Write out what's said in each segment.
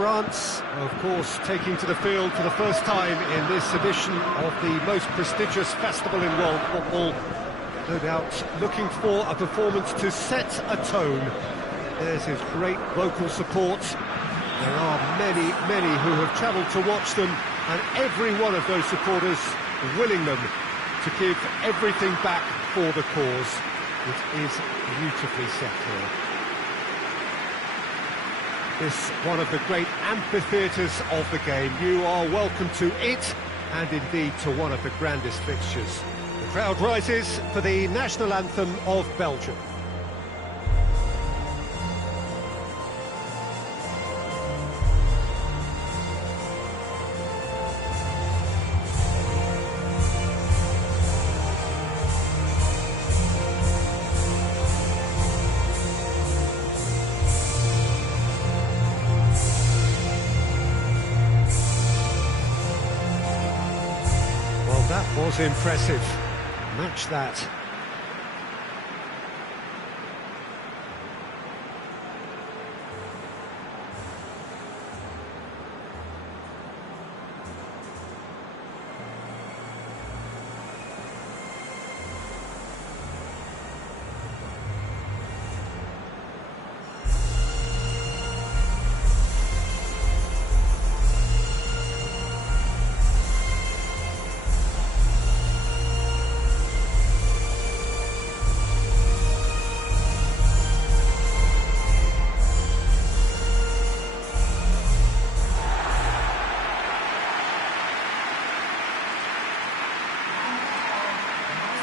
France, of course, taking to the field for the first time in this edition of the most prestigious festival in world football. No doubt looking for a performance to set a tone. There's his great vocal support. There are many, many who have travelled to watch them, and every one of those supporters willing them to give everything back for the cause. It is beautifully set here. This one of the great amphitheatres of the game. You are welcome to it, and indeed to one of the grandest fixtures. The crowd rises for the national anthem of Belgium. Well, that was impressive. Match that.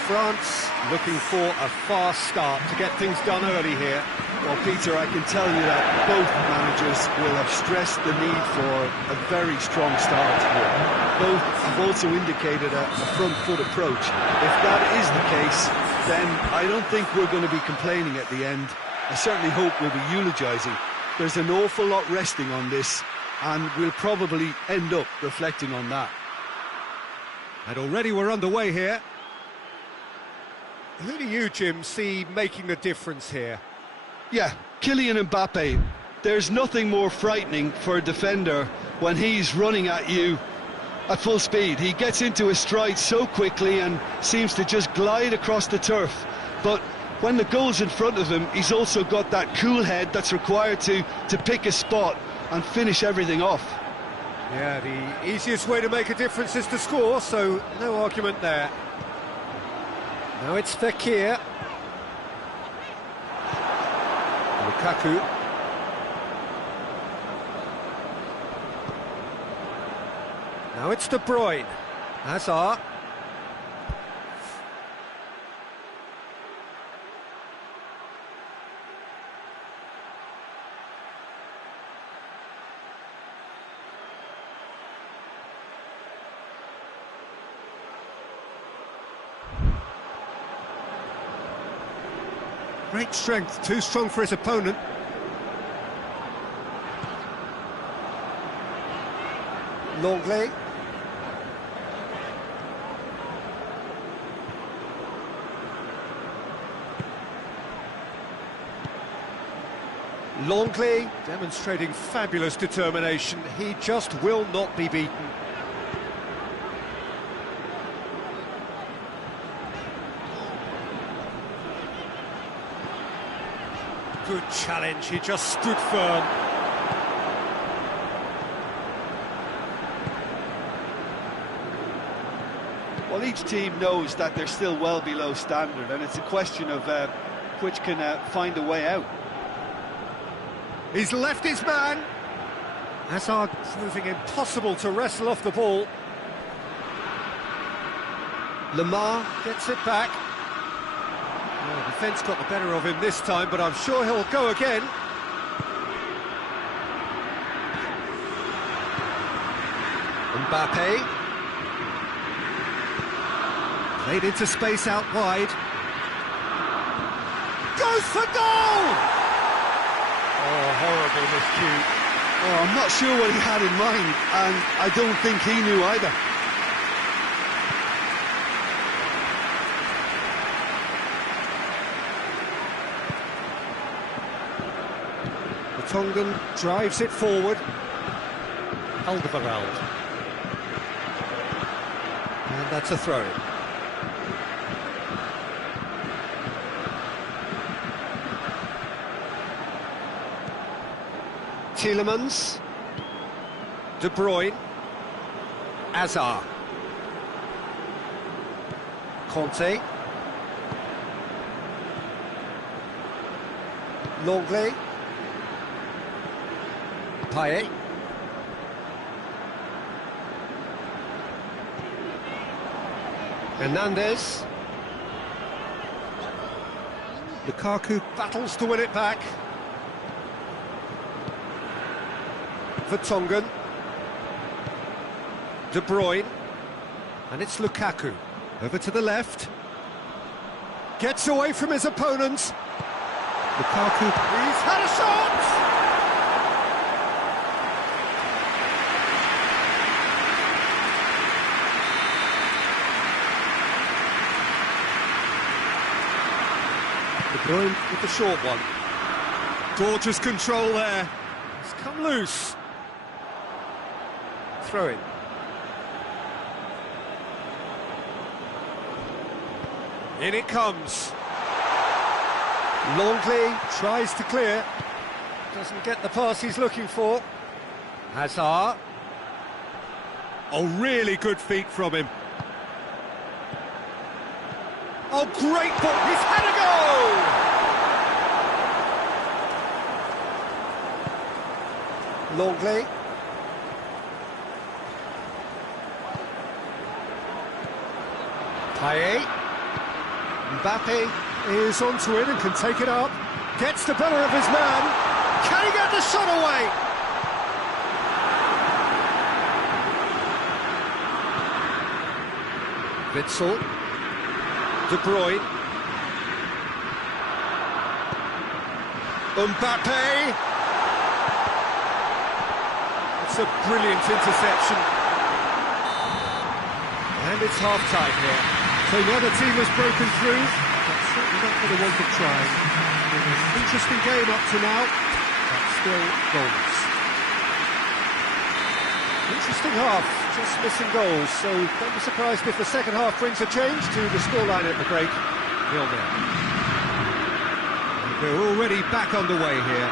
France looking for a fast start to get things done early here. Well, Peter, I can tell you that both managers will have stressed the need for a very strong start here. Both have also indicated a front foot approach. If that is the case, then I don't think we're going to be complaining at the end. I certainly hope we'll be eulogising. There's an awful lot resting on this, and we'll probably end up reflecting on that. And already we're underway here. Who do you, Jim, see making the difference here? Yeah, Kylian Mbappe. There's nothing more frightening for a defender when he's running at you at full speed. He gets into his stride so quickly and seems to just glide across the turf. But when the goal's in front of him, he's also got that cool head that's required to pick a spot and finish everything off. Yeah, the easiest way to make a difference is to score, so no argument there. Now it's Fekir. Lukaku. Now it's De Bruyne. Hazard. Great strength, too strong for his opponent. Longley. Longley demonstrating fabulous determination. He just will not be beaten. Good challenge, he just stood firm. Well, each team knows that they're still well below standard, and it's a question of which can find a way out. He's left his man. Hazard proving impossible to wrestle off the ball. Lamar gets it back. Well, the defence got the better of him this time, but I'm sure he'll go again. Mbappe. Played into space out wide. Goes for goal! Oh, horrible miscue. Oh, I'm not sure what he had in mind, and I don't think he knew either. Tongan drives it forward. Alderweireld. And that's a throw-in. Tielemans. De Bruyne. Hazard. Conte. Longley. Payet. Hernandez. Lukaku battles to win it back. Vertonghen. De Bruyne. And it's Lukaku. Over to the left. Gets away from his opponent. Lukaku. He's had a shot! De Bruyne with the short one. Gorgeous control there. It's come loose. Throw in. In it comes. Longley tries to clear. Doesn't get the pass he's looking for. Hazard. Oh, really good feet from him. Oh, great ball. He's had a go! Longley. Payet. Mbappe is onto it and can take it up. Gets the better of his man. Can he get the shot away? Witsel. De Bruyne. Mbappe. It's a brilliant interception. And it's half-time here. So now the team has broken through, but certainly not for the want of trying. It was an interesting game up to now, but still goals. Interesting half, just missing goals, so don't be surprised if the second half brings a change to the scoreline at the break. 0-0. They're already back underway here.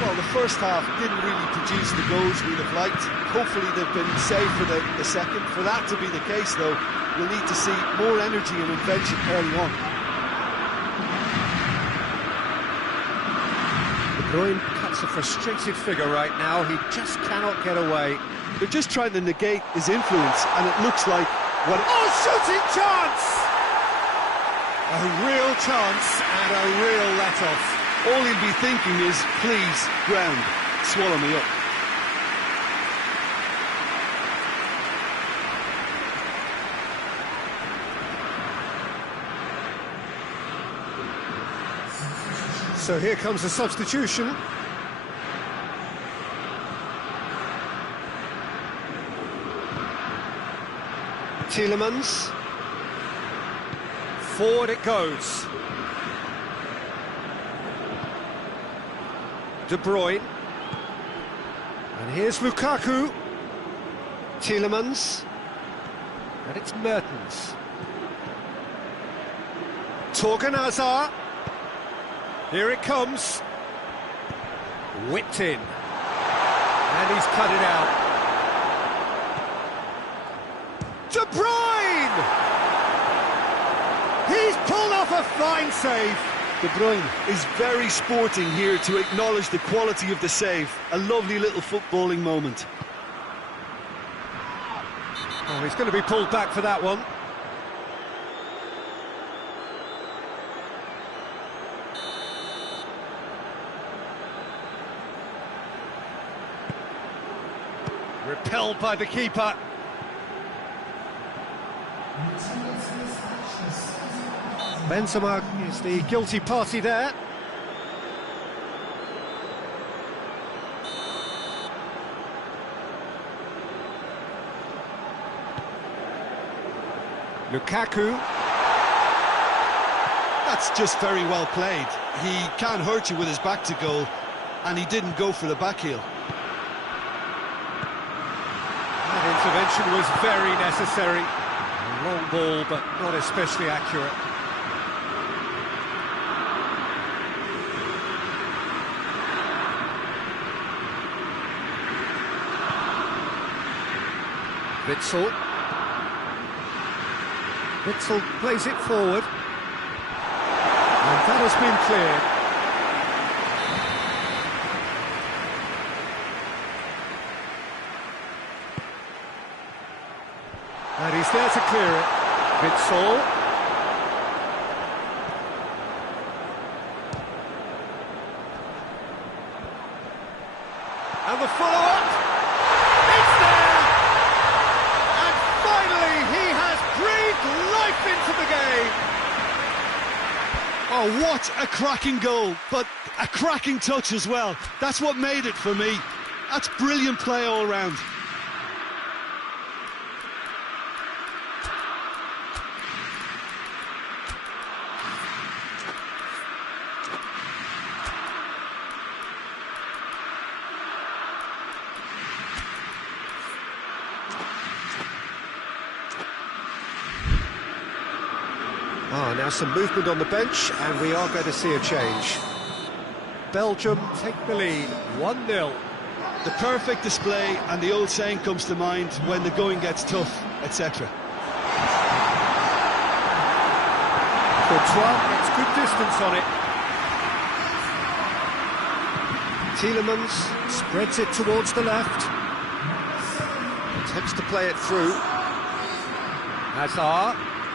Well, the first half didn't really produce the goals we'd have liked. Hopefully they've been saved for the second. For that to be the case, though, we'll need to see more energy and invention early on. De Bruyne cuts a frustrated figure right now. He just cannot get away. They're just trying to negate his influence, and it looks like what... Oh, shooting chance! A real chance and a real let-off. All he'll be thinking is, please, ground, swallow me up. So here comes the substitution. Tielemans. Forward it goes. De Bruyne. And here's Lukaku. Tielemans. And it's Mertens. Torgan Hazard. Here it comes. Whipped in. And he's cut it out. De Bruyne! He's pulled off a fine save. De Bruyne is very sporting here to acknowledge the quality of the save. A lovely little footballing moment. Oh, he's going to be pulled back for that one. Repelled by the keeper. Benzema is the guilty party there. Lukaku. That's just very well played. He can hurt you with his back to goal, and he didn't go for the back heel. Intervention was very necessary. A long ball, but not especially accurate. Witsel. Witsel plays it forward. And that has been cleared. And he's there to clear it. Witsel. And the follow-up. It's there! And finally he has breathed life into the game. Oh, what a cracking goal, but a cracking touch as well. That's what made it for me. That's brilliant play all round. Now some movement on the bench, and we are going to see a change. Belgium take the lead, 1-0. The perfect display, and the old saying comes to mind, when the going gets tough, etc. Courtois gets good distance on it. Tielemans spreads it towards the left. Attempts to play it through.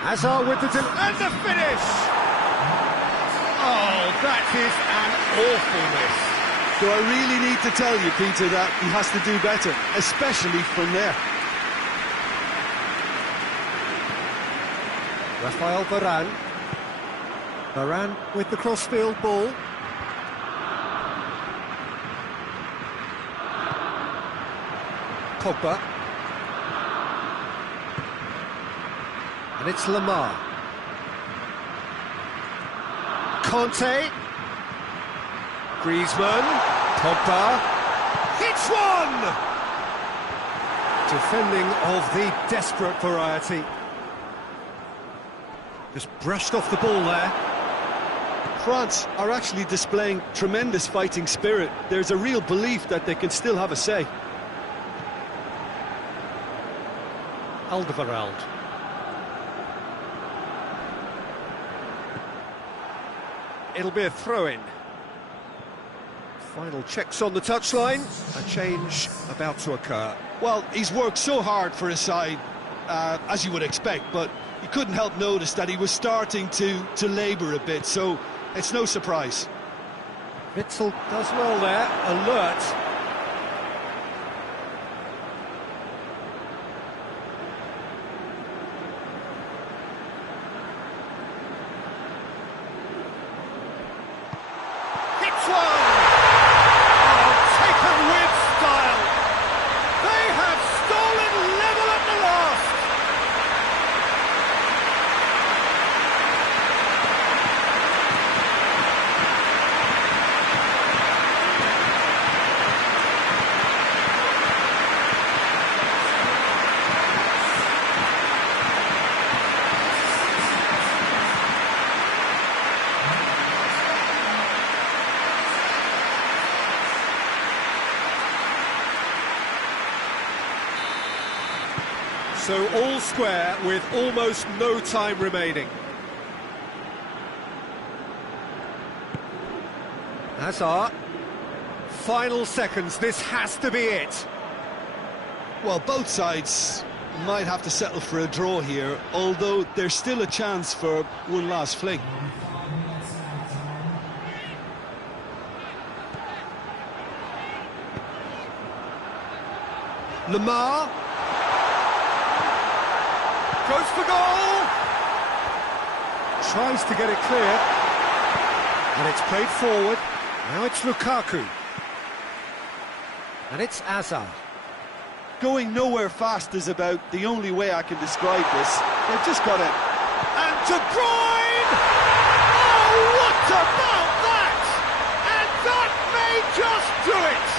Hazard with the and the finish! Oh, that is an awful miss. Do I really need to tell you, Peter, that he has to do better, especially from there? Rafael Varane. Varane with the crossfield ball. Pogba. And it's Lamar. Conte. Griezmann. Pogba. Hits one! Defending of the desperate variety. Just brushed off the ball there. France are actually displaying tremendous fighting spirit. There's a real belief that they can still have a say. Alderweireld. It'll be a throw-in. Final checks on the touchline. A change about to occur. Well, he's worked so hard for his side, as you would expect, but you couldn't help notice that he was starting to labour a bit, so it's no surprise. Witsel does well there, alert. Hits one! Oh, taken with style. They have stolen level at the last. So all square with almost no time remaining. Hazard. Final seconds, this has to be it. Well, both sides might have to settle for a draw here, although there's still a chance for one last fling. Lamar. Goes for goal! Tries to get it clear. And it's played forward. Now it's Lukaku. And it's Hazard. Going nowhere fast is about the only way I can describe this. They've just got it. And De Bruyne! Oh, what about that? And that may just do it!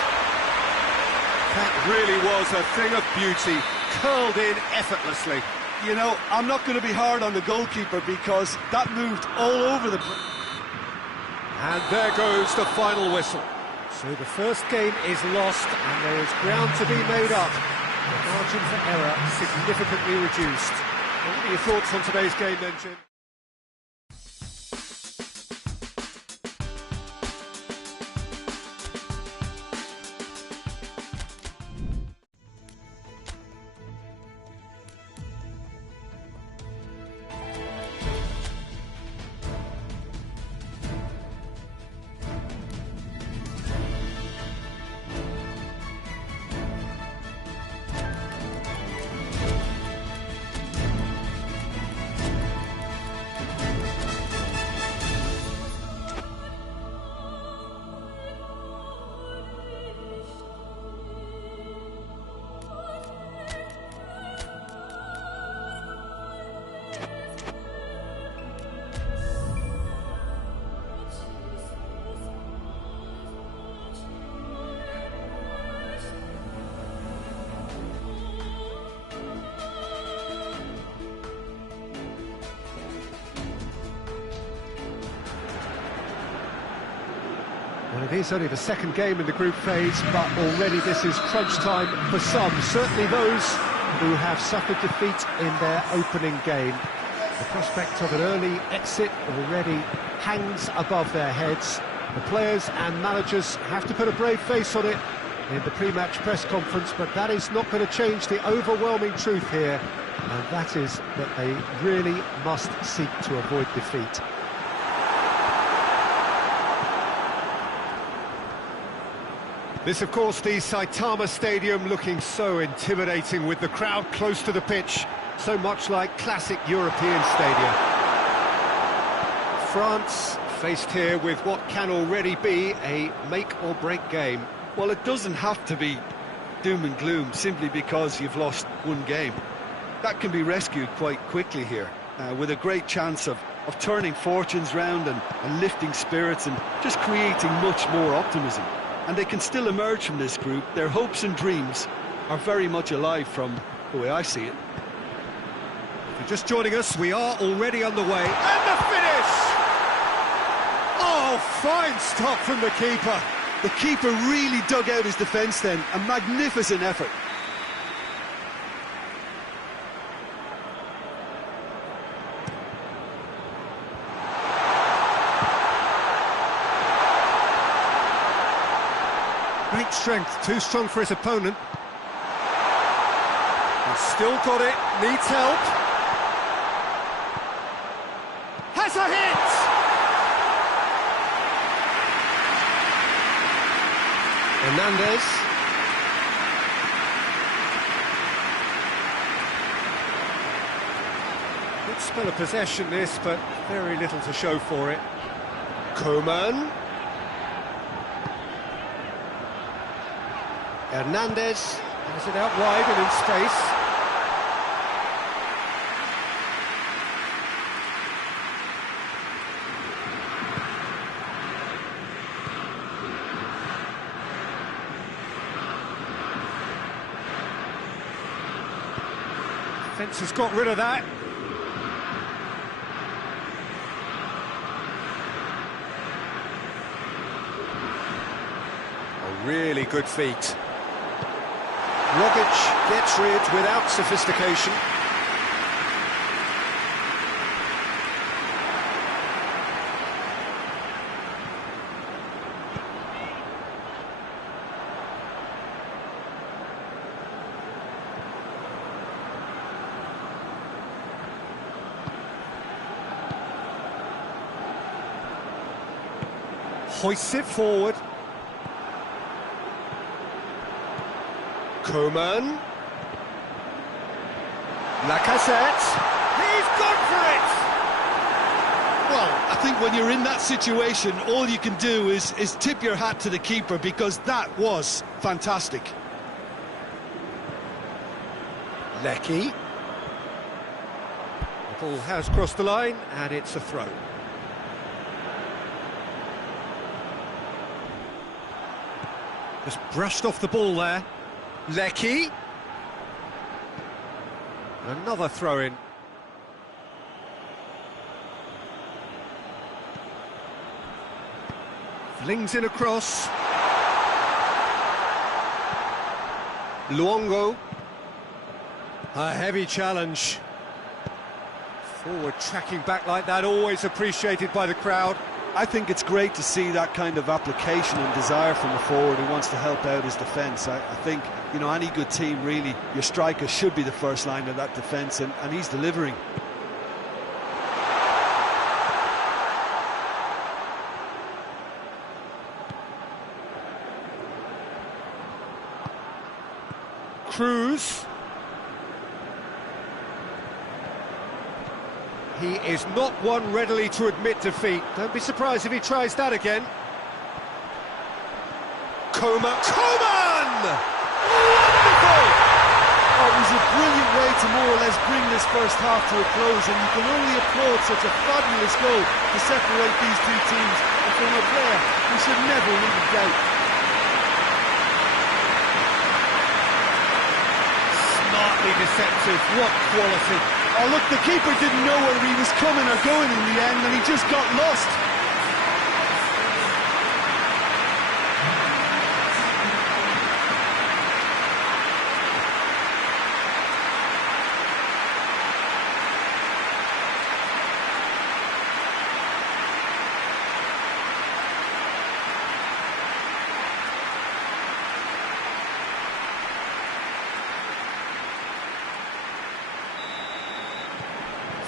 That really was a thing of beauty. curled in effortlessly. You know, I'm not going to be hard on the goalkeeper because that moved all over the... And there goes the final whistle. So the first game is lost and there is ground to be made up. The margin for error significantly reduced. What are your thoughts on today's game then, Jim? Well, it is only the second game in the group phase, but already this is crunch time for some, certainly those who have suffered defeat in their opening game. The prospect of an early exit already hangs above their heads. The players and managers have to put a brave face on it in the pre-match press conference, but that is not going to change the overwhelming truth here, and that is that they really must seek to avoid defeat. This, of course, the Saitama Stadium, looking so intimidating with the crowd close to the pitch, so much like classic European stadia. France faced here with what can already be a make-or-break game. Well, it doesn't have to be doom and gloom simply because you've lost one game. That can be rescued quite quickly here, with a great chance of turning fortunes round and lifting spirits and just creating much more optimism. And they can still emerge from this group. Their hopes and dreams are very much alive from the way I see it. If you're just joining us, we are already underway. And the finish! Oh, fine stop from the keeper. The keeper really dug out his defence then. A magnificent effort. Great strength, too strong for his opponent. He's still got it, needs help. Has a hit! Hernandez. Good spell of possession this, but very little to show for it. Coman. Hernandez has it out wide and in space. Defence has got rid of that. A really good feat. Rogic gets rid without sophistication. Hoists it forward. Coman. Lacazette. He's gone for it! Well, I think when you're in that situation, all you can do is tip your hat to the keeper because that was fantastic. Lecky. The ball has crossed the line and it's a throw. Just brushed off the ball there. Lecky. Another throw-in. Flings in across. Luongo. A heavy challenge. Forward tracking back like that, always appreciated by the crowd. I think it's great to see that kind of application and desire from a forward who wants to help out his defence. I think, you know, any good team, really, your striker should be the first line of that defence, and he's delivering. Cruz. He is not one readily to admit defeat. Don't be surprised if he tries that again. Coman! Wonderful! Oh, it was a brilliant way to more or less bring this first half to a close, and you can only applaud such a fabulous goal to separate these two teams. And from a player, we should never really doubt. Smartly deceptive, what quality. Oh, look, the keeper didn't know whether he was coming or going in the end, and he just got lost.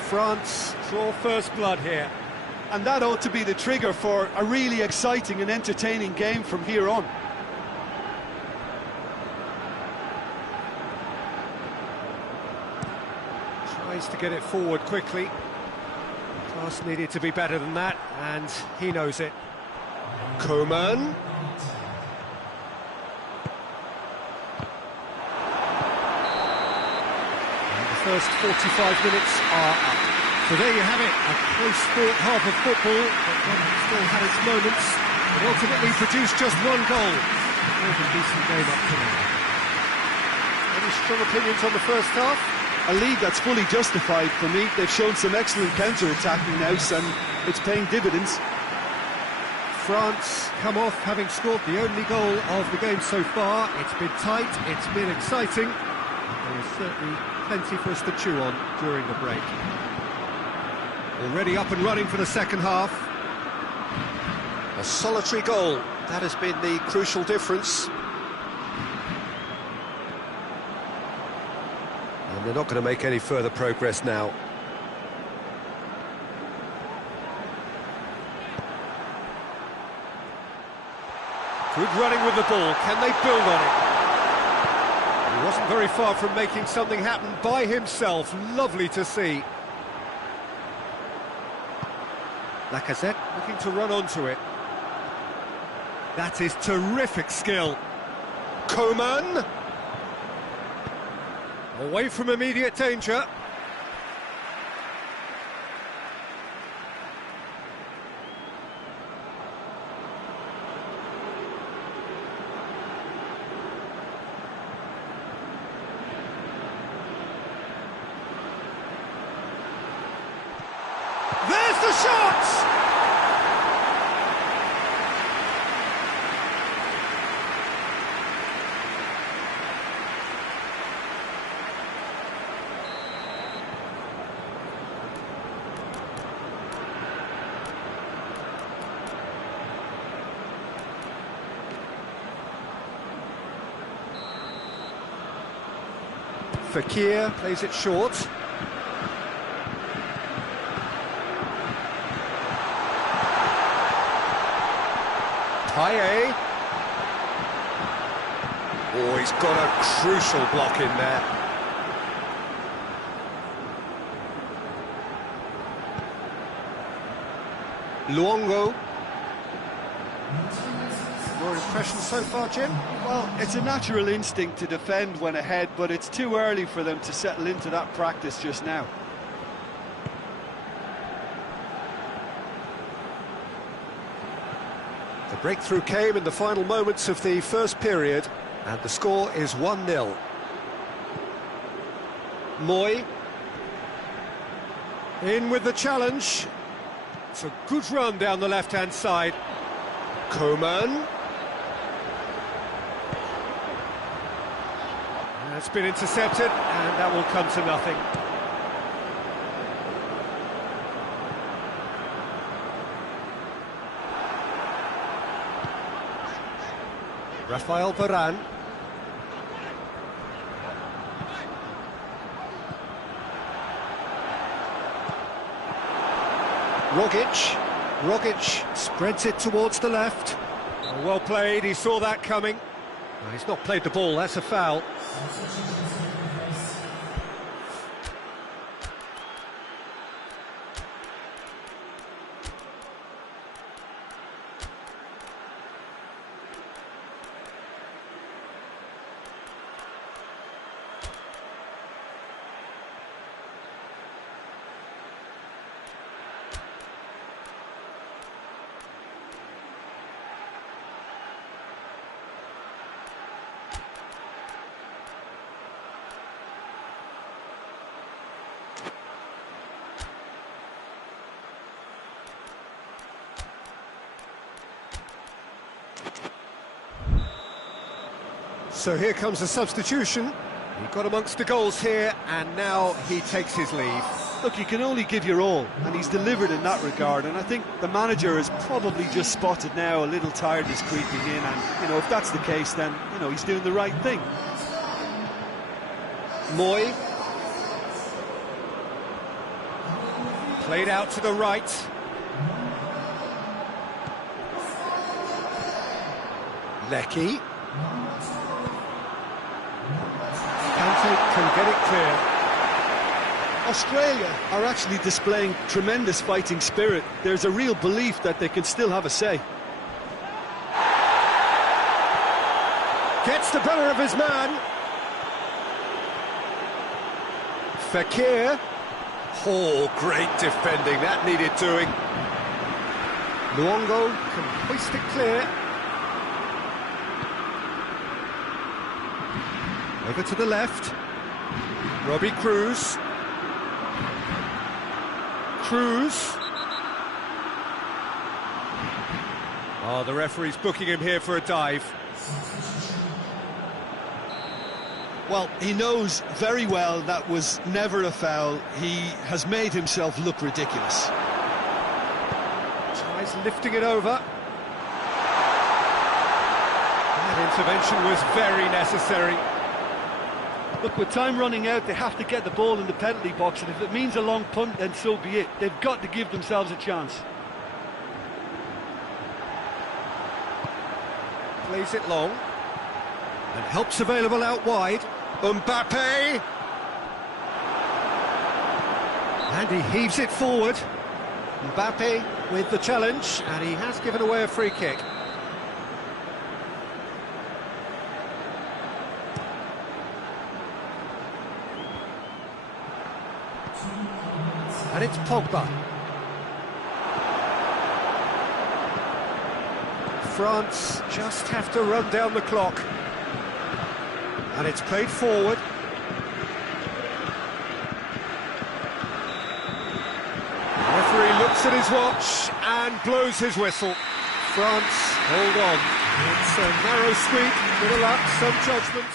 France draw first blood here. And that ought to be the trigger for a really exciting and entertaining game from here on. Tries to get it forward quickly. Class needed to be better than that, and he knows it. Coman. First 45 minutes are up. So there you have it, a close-fought half of football, but one that still had its moments, but ultimately produced just one goal. More than decent game up to now. Any strong opinions on the first half? A lead that's fully justified for me. They've shown some excellent counter-attacking now, and it's paying dividends. France come off having scored the only goal of the game so far. It's been tight, it's been exciting. There is certainly plenty for us to chew on during the break. Already up and running for the second half. A solitary goal, that has been the crucial difference. And they're not going to make any further progress now. Good running with the ball, can they build on it? He wasn't very far from making something happen by himself. Lovely to see. Lacazette looking to run onto it. That is terrific skill. Coman. Away from immediate danger. There's the shot! Fekir plays it short. Paye. Oh, he's got a crucial block in there. Luongo. Your impression so far, Jim? Well, it's a natural instinct to defend when ahead, but it's too early for them to settle into that practice just now. The breakthrough came in the final moments of the first period, and the score is 1-0. Moy. In with the challenge. It's a good run down the left-hand side. Coman. That's been intercepted, and that will come to nothing. Rafael Varane. Rogic spreads it towards the left. Oh, well played, he saw that coming. No, he's not played the ball, that's a foul. So here comes a substitution. He got amongst the goals here, and now he takes his leave. Look, you can only give your all, and he's delivered in that regard, and I think the manager has probably just spotted now a little tiredness creeping in, and, you know, if that's the case, then, you know, he's doing the right thing. Moy. Played out to the right. Lecky. Can get it clear. Australia are actually displaying tremendous fighting spirit. There's a real belief that they can still have a say. Gets the better of his man. Fekir. Oh, great defending, that needed doing. Luongo can hoist it clear. Over to the left. Robbie Cruz. Oh, the referee's booking him here for a dive. Well, he knows very well that was never a foul. He has made himself look ridiculous. Tries lifting it over. That intervention was very necessary. Look, with time running out, they have to get the ball in the penalty box, and if it means a long punt, then so be it. They've got to give themselves a chance. Plays it long. And help's available out wide. Mbappe! And he heaves it forward. Mbappe with the challenge, and he has given away a free kick. And it's Pogba. France just have to run down the clock. And it's played forward. The referee looks at his watch and blows his whistle. France, hold on. It's a narrow squeak, bit of luck, some judgment.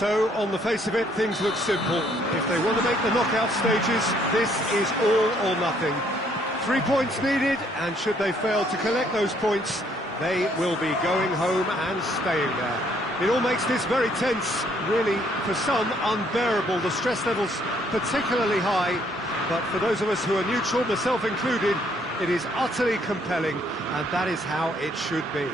So, on the face of it, things look simple. If they want to make the knockout stages, this is all or nothing. 3 points needed, and should they fail to collect those points, they will be going home and staying there. It all makes this very tense, really, for some, unbearable. The stress levels particularly high, but for those of us who are neutral, myself included, it is utterly compelling, and that is how it should be.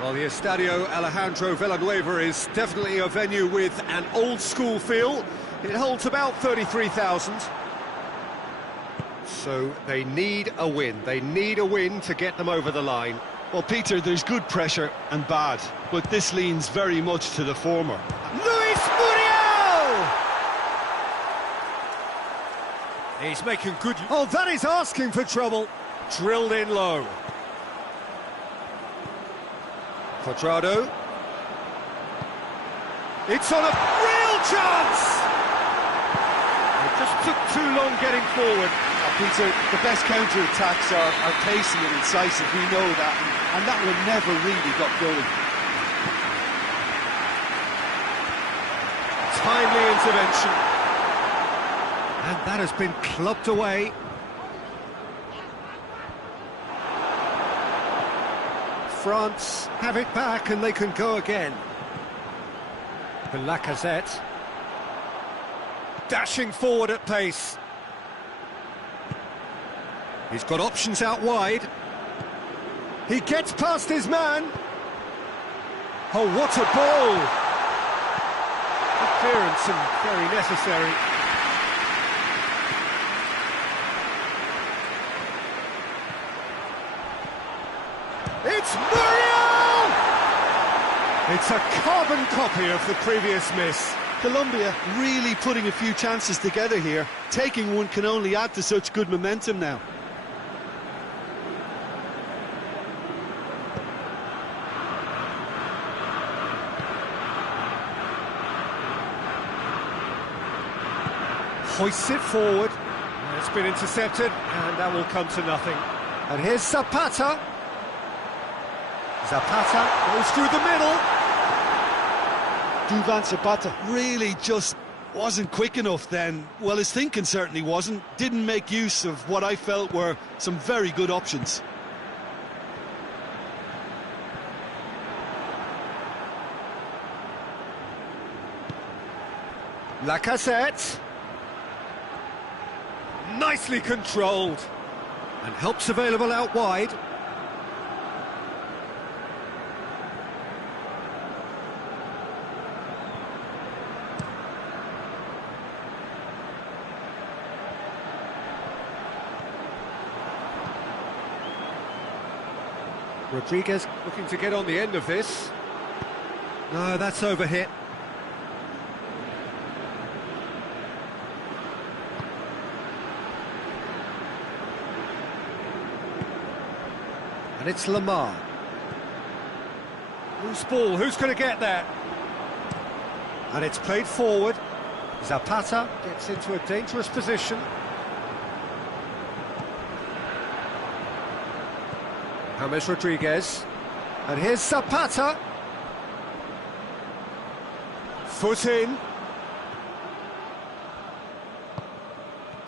Well, the Estadio Alejandro Villanueva is definitely a venue with an old-school feel. It holds about 33,000. So they need a win. They need a win to get them over the line. Well, Peter, there's good pressure and bad, but this leans very much to the former. Luis Muriel! He's making good... Oh, that is asking for trouble. Drilled in low. Quadrado. It's on a real chance! It just took too long getting forward. Peter, the best counter-attacks are pacey and incisive, we know that, and that one never really got going. Timely intervention. And that has been clubbed away. France have it back and they can go again. Lacazette. Dashing forward at pace. He's got options out wide. He gets past his man. Oh, what a ball! Clearance and very necessary. It's Muriel! It's a carbon copy of the previous miss. Colombia really putting a few chances together here. Taking one can only add to such good momentum now. Hoists it forward. It's been intercepted, and that will come to nothing. And here's Zapata. Zapata goes through the middle. Duvan Zapata really just wasn't quick enough then. Well, his thinking certainly wasn't. Didn't make use of what I felt were some very good options. Lacazette. Nicely controlled. And helps available out wide. Rodriguez looking to get on the end of this. No, that's overhit. And it's Lamar. Loose ball, who's going to get there? And it's played forward. Zapata gets into a dangerous position. James Rodriguez. And here's Zapata. Foot in.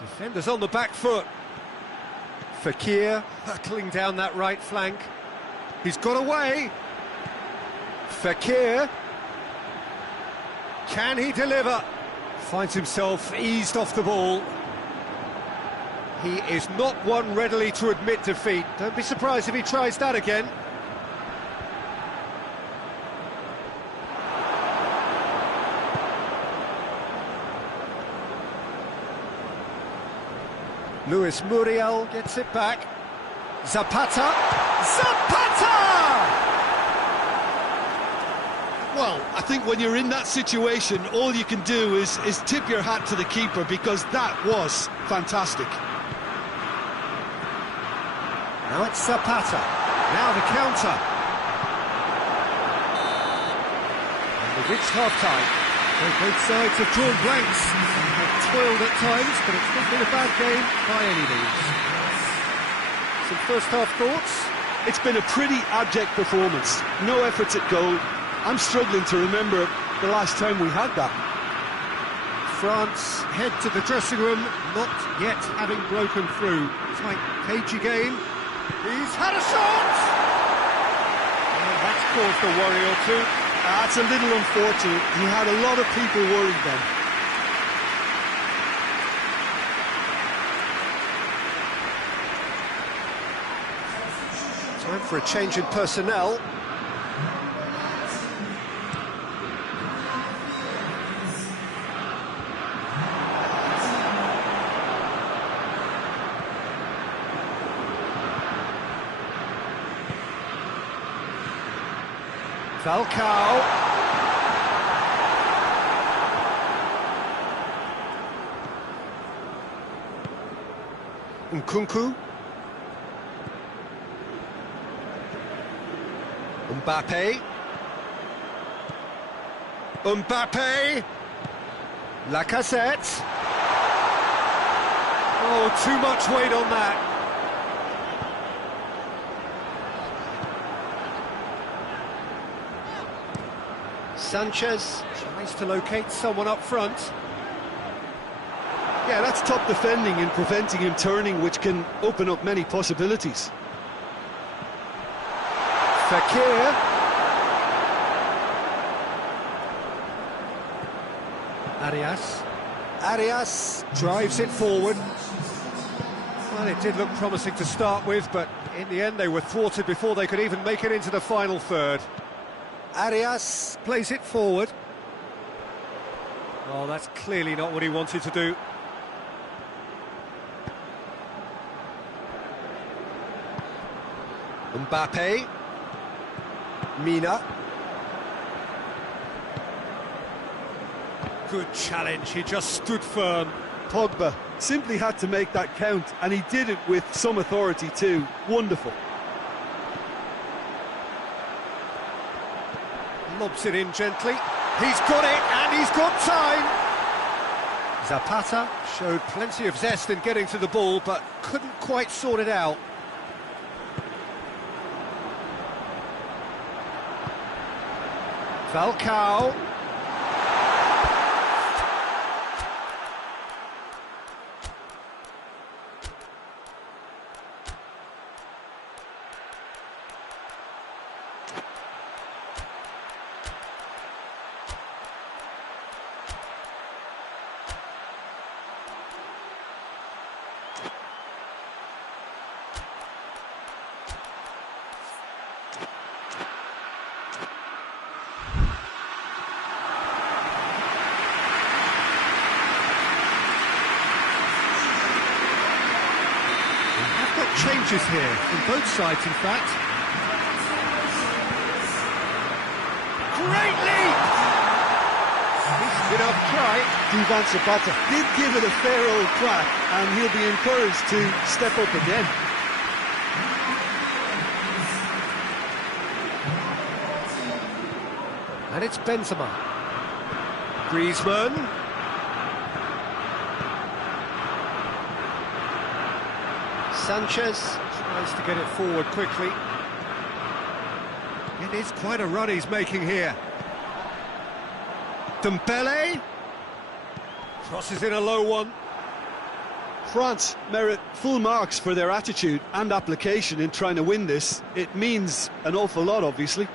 Defenders on the back foot. Fekir hurtling down that right flank. He's got away. Fekir. Can he deliver? Finds himself eased off the ball. He is not one readily to admit defeat. Don't be surprised if he tries that again. Luis Muriel gets it back. Zapata! Zapata! Well, I think when you're in that situation, all you can do is tip your hat to the keeper, because that was fantastic. Now it's Zapata. Now the counter. And we've reached half-time. So both sides have drawn blanks and have toiled at times, but it's not been a bad game by any means. Some first-half thoughts? It's been a pretty abject performance. No efforts at goal. I'm struggling to remember the last time we had that. France head to the dressing room, not yet having broken through. Tight, cagey game. He's had a shot! And that's caused a worry or two. That's a little unfortunate. He had a lot of people worried then. Time for a change in personnel. Falcao. Nkunku. Mbappe. Mbappe. Lacazette. Oh, too much weight on that. Sanchez tries to locate someone up front. Yeah, that's top defending and preventing him turning, which can open up many possibilities. Fekir. Arias drives it forward. Well, it did look promising to start with, but in the end they were thwarted before they could even make it into the final third. Arias plays it forward. Oh, that's clearly not what he wanted to do. Mbappe. Mina. Good challenge, he just stood firm. Pogba simply had to make that count, and he did it with some authority too. Wonderful. Lobs it in gently. He's got it, and he's got time. Zapata showed plenty of zest in getting to the ball, but couldn't quite sort it out. Falcao. Changes here from both sides, in fact. Great leap! He's been off try. Duvan Zapata did give it a fair old crack, and he'll be encouraged to step up again. And it's Benzema. Griezmann. Sanchez tries to get it forward quickly. It is quite a run he's making here. Dembele crosses in a low one. France merit full marks for their attitude and application in trying to win this. It means an awful lot, obviously.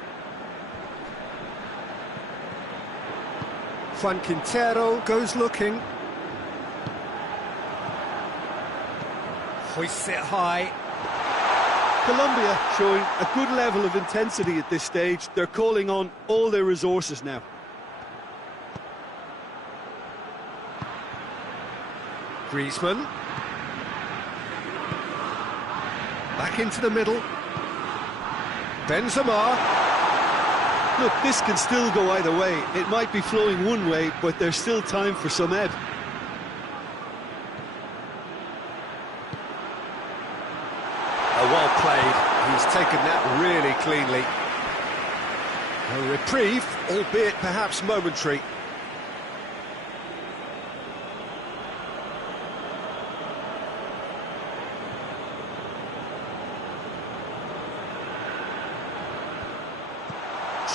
Juan Quintero goes looking. Hoists it high. Colombia showing a good level of intensity at this stage. They're calling on all their resources now. Griezmann. Back into the middle. Benzema. Look, this can still go either way. It might be flowing one way, but there's still time for some ebb. Well played. He's taken that really cleanly. A reprieve, albeit perhaps momentary.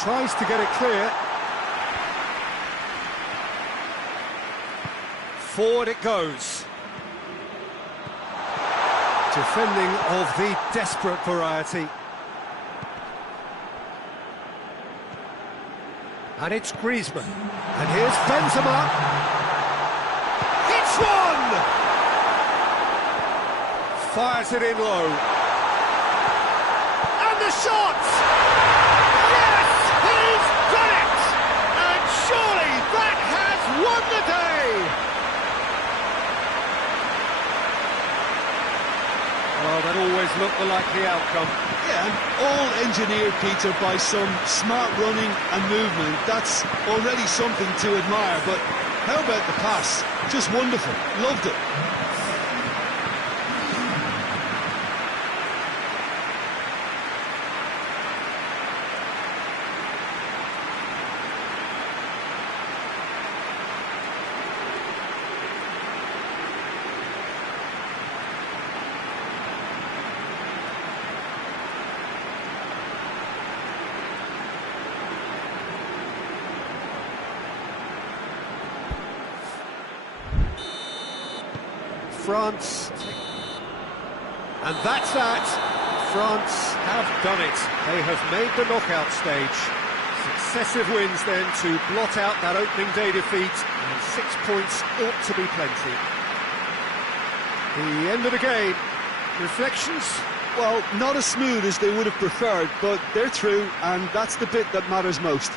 Tries to get it clear. Forward it goes. Defending of the desperate variety. And it's Griezmann. And here's Benzema. It's one! Fires it in low. And the shot! Yes! He's done it! And surely that has won the day! Well, that always looked the likely outcome. Yeah, and all engineered, Peter, by some smart running and movement. That's already something to admire, but how about the pass? Just wonderful. Loved it. France, and that's that. France have done it. They have made the knockout stage. Successive wins then to blot out that opening day defeat, and 6 points ought to be plenty. The end of the game. Reflections? Well, not as smooth as they would have preferred, but they're through, and that's the bit that matters most.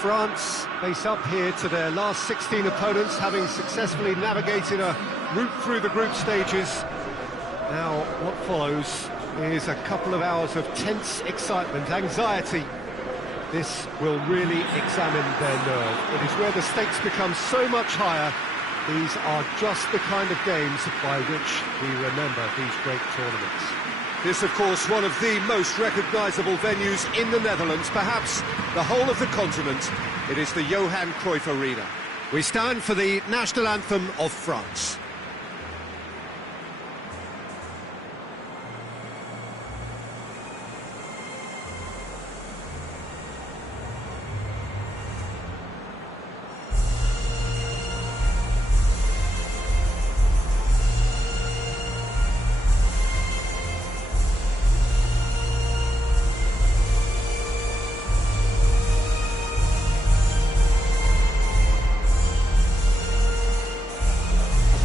France face up here to their last 16 opponents, having successfully navigated a route through the group stages. Now, what follows is a couple of hours of tense excitement, anxiety. This will really examine their nerve. It is where the stakes become so much higher. These are just the kind of games by which we remember these great tournaments. This, of course, one of the most recognisable venues in the Netherlands, perhaps the whole of the continent. It is the Johan Cruyff Arena. We stand for the national anthem of France.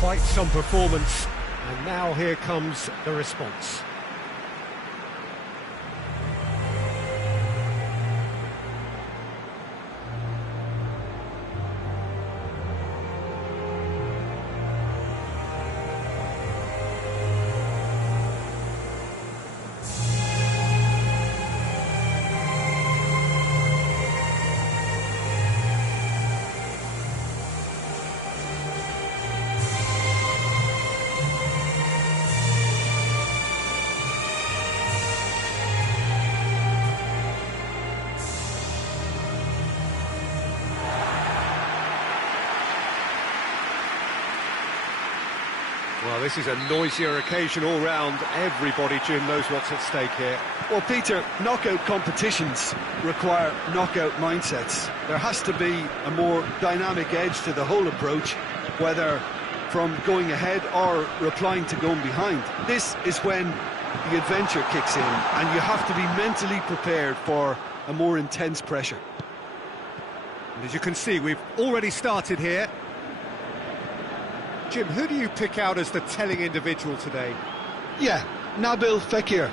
Quite some performance, and now here comes the response. Well, this is a noisier occasion all round. Everybody, Jim, knows what's at stake here. Well, Peter, knockout competitions require knockout mindsets. There has to be a more dynamic edge to the whole approach, whether from going ahead or replying to going behind. This is when the adventure kicks in, and you have to be mentally prepared for a more intense pressure. And as you can see, we've already started here. Jim, who do you pick out as the telling individual today? Yeah, Nabil Fekir.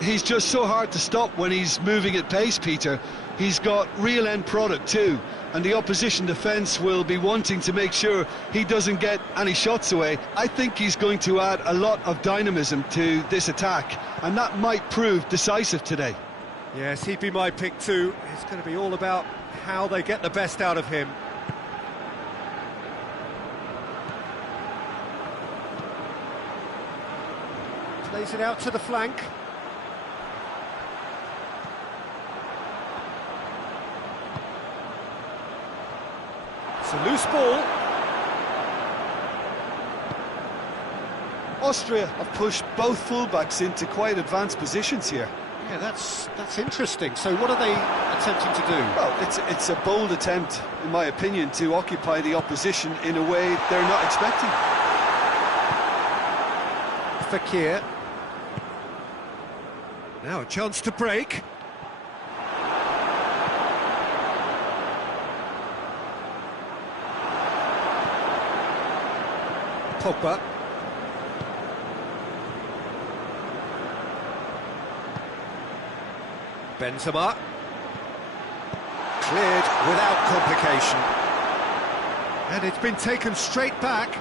He's just so hard to stop when he's moving at pace, Peter. He's got real end product too, and the opposition defence will be wanting to make sure he doesn't get any shots away. I think he's going to add a lot of dynamism to this attack, and that might prove decisive today. Yes, he'd be my pick too. It's going to be all about how they get the best out of him. Plays it out to the flank. It's a loose ball. Austria have pushed both fullbacks into quite advanced positions here. Yeah, that's interesting. So what are they attempting to do? Well, it's a bold attempt, in my opinion, to occupy the opposition in a way they're not expecting. Fekir. Now a chance to break. Pogba. Benzema. Cleared without complication. And it's been taken straight back.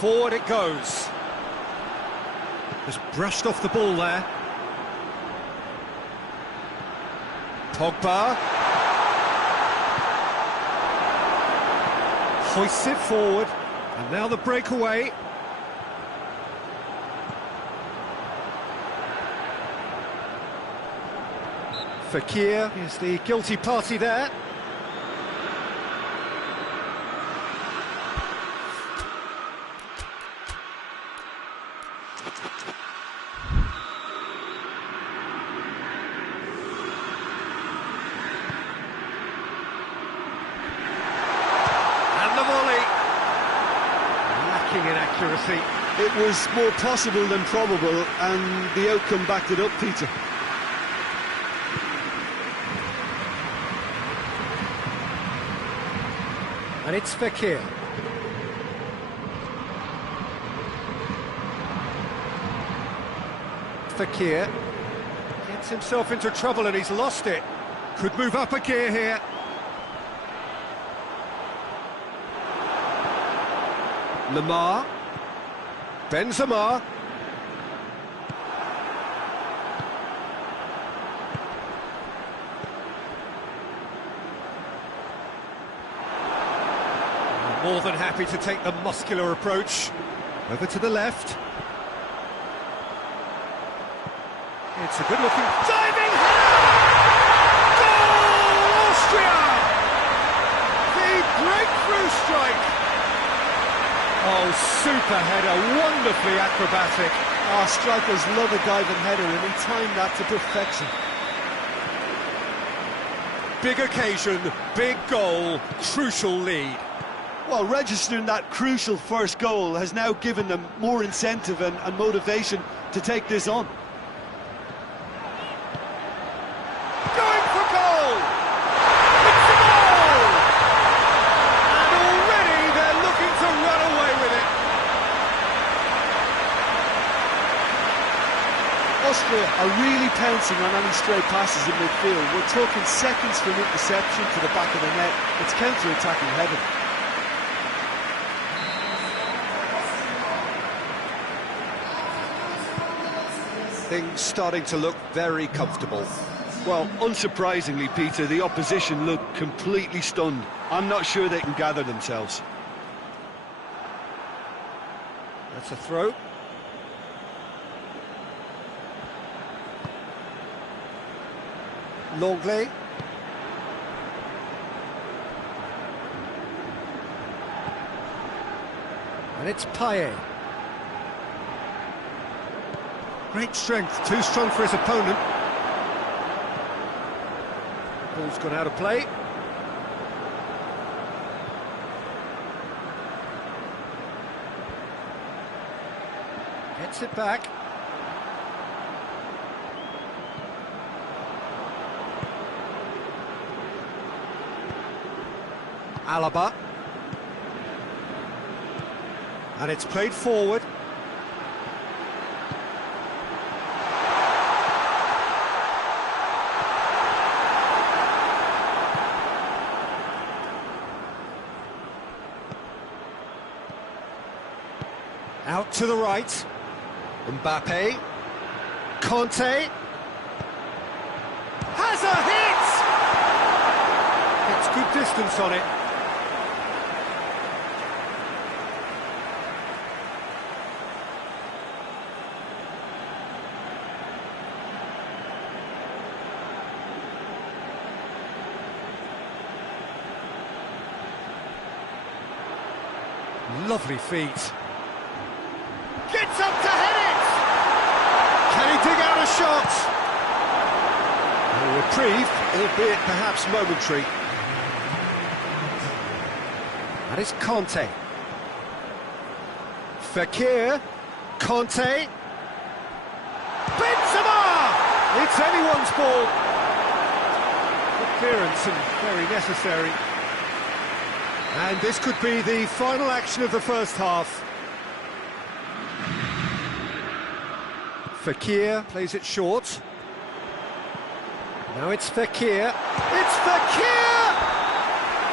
Forward it goes. Just brushed off the ball there. Pogba. Hoists it forward. And now the breakaway. Fekir is the guilty party there. In accuracy. It was more possible than probable, and the outcome backed it up, Peter. And it's Fekir. Fekir. Gets himself into trouble and he's lost it. Could move up a gear here. Lamar. Benzema. More than happy to take the muscular approach. Over to the left. It's a good-looking diving header! Goal, Austria! The breakthrough strike. Oh, super header, wonderfully acrobatic. Our strikers love a diving header, and he timed that to perfection. Big occasion, big goal, crucial lead. Well, registering that crucial first goal has now given them more incentive and motivation to take this on. Going for goal! It's a goal! And already they're looking to run away with it. Austria are really pouncing on any stray passes in midfield. We're talking seconds from interception to the back of the net. It's counter-attacking heaven. Things starting to look very comfortable. Well, unsurprisingly, Peter, the opposition look completely stunned. I'm not sure they can gather themselves. That's a throw. Longley. And it's Payet. Great strength, too strong for his opponent. Ball's gone out of play. Gets it back. Alaba. And it's played forward. Out to the right. Mbappe. Conte. Has a hit! It's good distance on it. Lovely feet. Gets up to head it! Can he dig out a shot? A reprieve, albeit perhaps momentary. That is Conte. Fekir. Conte. Benzema! It's anyone's ball. Good clearance and very necessary. And this could be the final action of the first half. Fekir plays it short. Now it's Fekir. It's Fekir!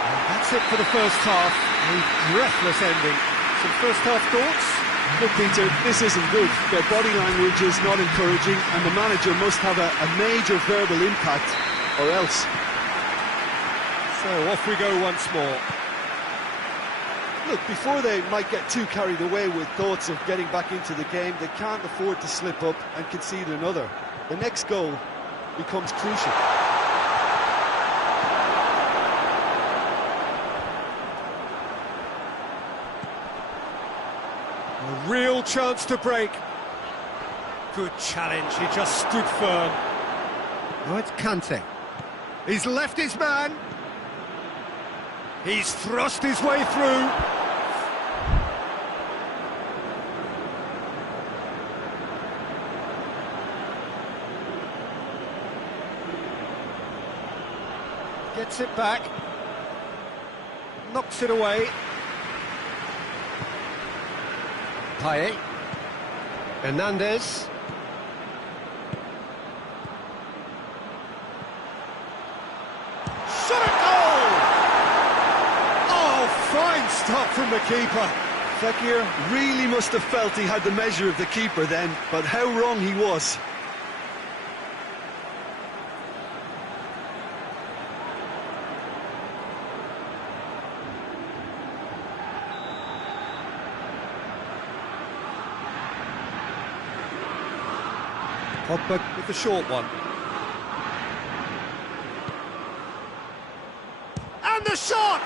And that's it for the first half. A breathless ending. Some first half thoughts? Look, Peter, this isn't good. Their body language is not encouraging, and the manager must have a major verbal impact, or else. So off we go once more. Look, before they might get too carried away with thoughts of getting back into the game, they can't afford to slip up and concede another. The next goal becomes crucial. A real chance to break. Good challenge, he just stood firm. Now it's Kante. He's left his man. He's thrust his way through. Gets it back. Knocks it away. Payet. Hernandez. Shot at goal! Oh, fine stop from the keeper. Fekir really must have felt he had the measure of the keeper then, but how wrong he was. Pogba with the short one. And the shot!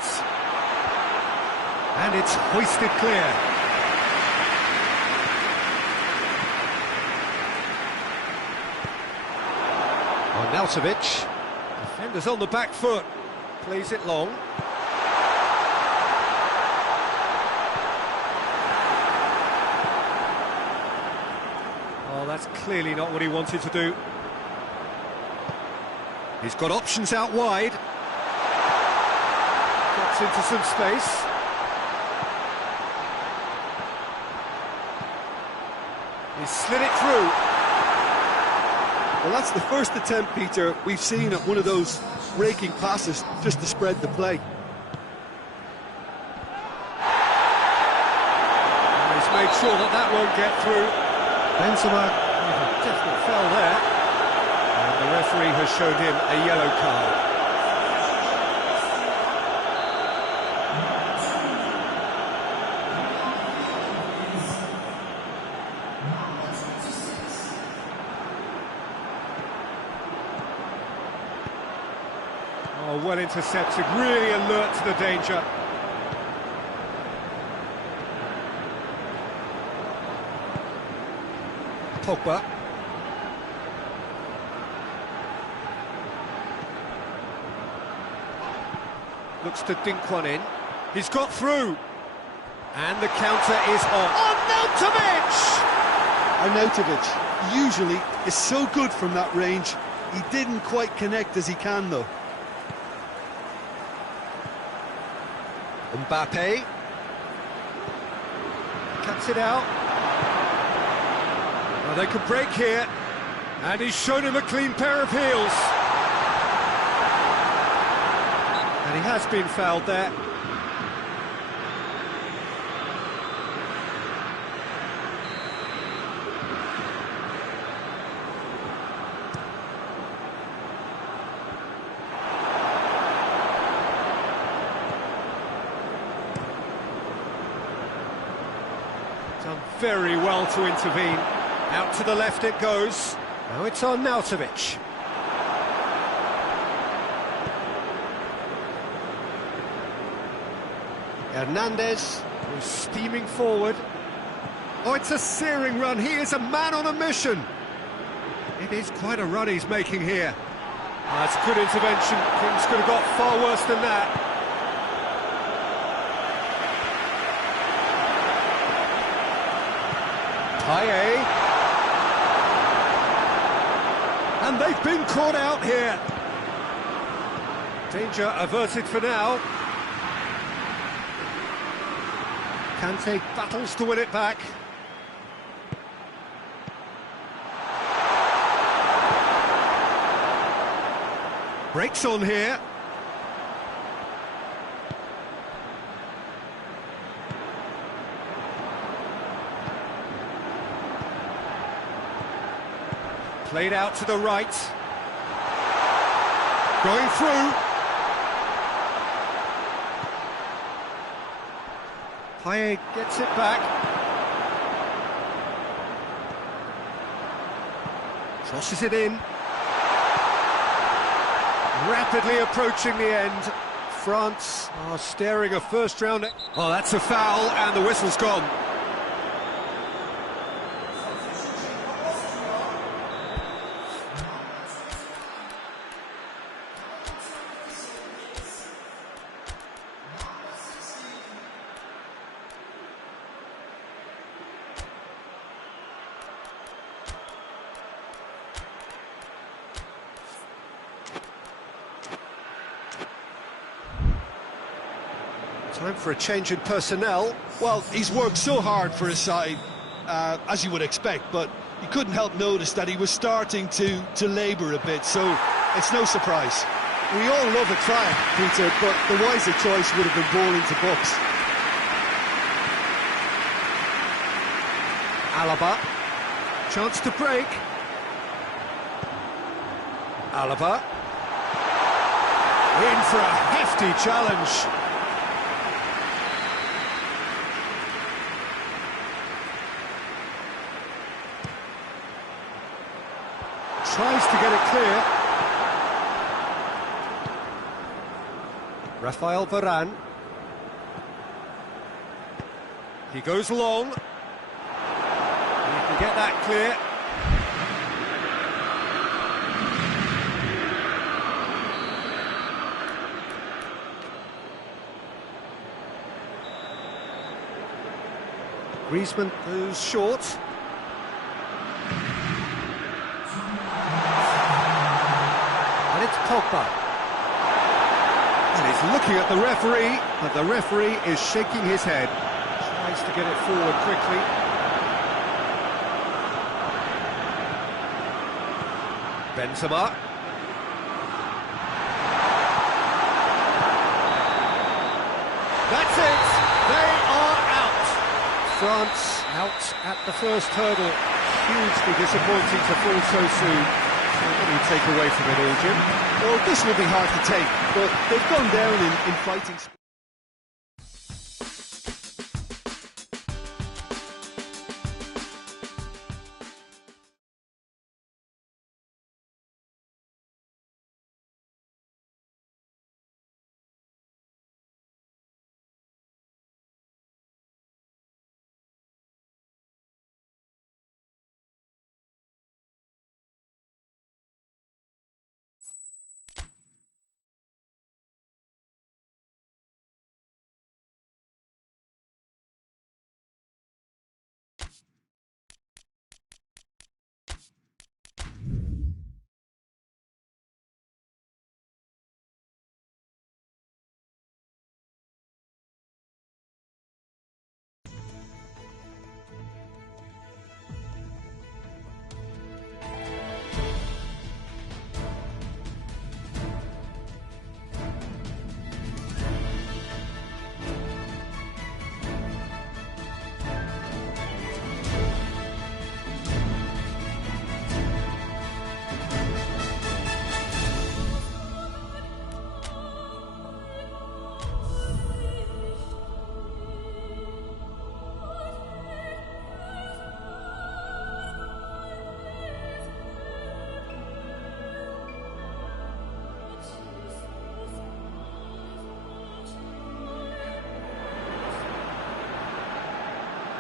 And it's hoisted clear. Arnautovic. Defenders on the back foot. Plays it long. Oh, that's clearly not what he wanted to do. He's got options out wide. Gets into some space. He slid it through. Well, that's the first attempt, Peter, we've seen at one of those raking passes just to spread the play. And he's made sure that that won't get through. Benzema, a definite foul there. And the referee has shown him a yellow card. Oh, well intercepted, really alert to the danger. Pogba. Looks to dink one in. He's got through. And the counter is on. Arnautovic usually is so good from that range. He didn't quite connect as he can, though. Mbappe cuts it out. Well, they could break here, and he's shown him a clean pair of heels. And he has been fouled there. Done very well to intervene. Out to the left it goes. Now it's on Arnautovic. Hernandez was steaming forward. Oh, it's a searing run. He is a man on a mission. It is quite a run he's making here. That's good intervention. Things could have got far worse than that. And they've been caught out here. Danger averted for now. Kante battles to win it back. Breaks on here. Played out to the right. Going through. Payet gets it back. Crosses it in. Rapidly approaching the end. France are staring a first round. Oh, that's a foul, and the whistle's gone. Time for a change in personnel. Well, he's worked so hard for his side, as you would expect, but you couldn't help notice that he was starting to labour a bit, so it's no surprise. We all love a try, Peter, but the wiser choice would have been ball into box. Alaba, chance to break. Alaba, in for a hefty challenge. Tries to get it clear. Rafael Varane. He goes long. He can get that clear. Griezmann goes short. And it's Pogba. And he's looking at the referee, but the referee is shaking his head. Tries to get it forward quickly. Benzema. That's it! They are out! France out at the first hurdle. Hugely disappointing to fall so soon. What do you take away from it all, Jim? Well, this will be hard to take, but they've gone down in fighting.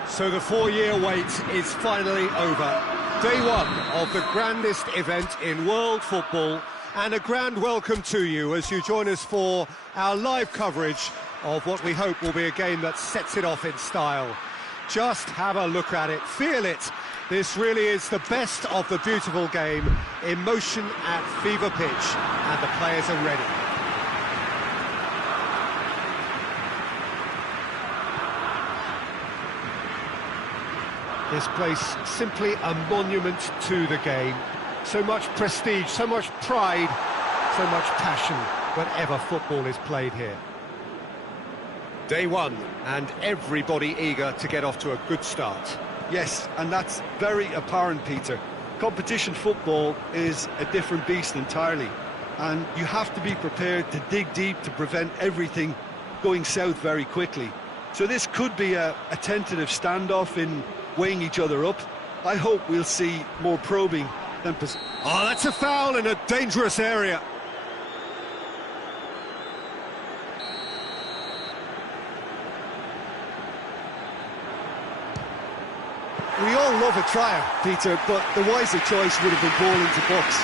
So the 4-year wait is finally over. Day one of the grandest event in world football, and a grand welcome to you as you join us for our live coverage of what we hope will be a game that sets it off in style. Just have a look at it, feel it. This really is the best of the beautiful game, in motion at fever pitch, and the players are ready. This place simply a monument to the game. So much prestige, so much pride, so much passion whenever football is played here. Day one, and everybody eager to get off to a good start. Yes, and that's very apparent, Peter. Competition football is a different beast entirely, and you have to be prepared to dig deep to prevent everything going south very quickly. So this could be a tentative standoff in weighing each other up. I hope we'll see more probing than... Oh, that's a foul in a dangerous area. We all love a trier, Peter, but the wiser choice would have been ball into box.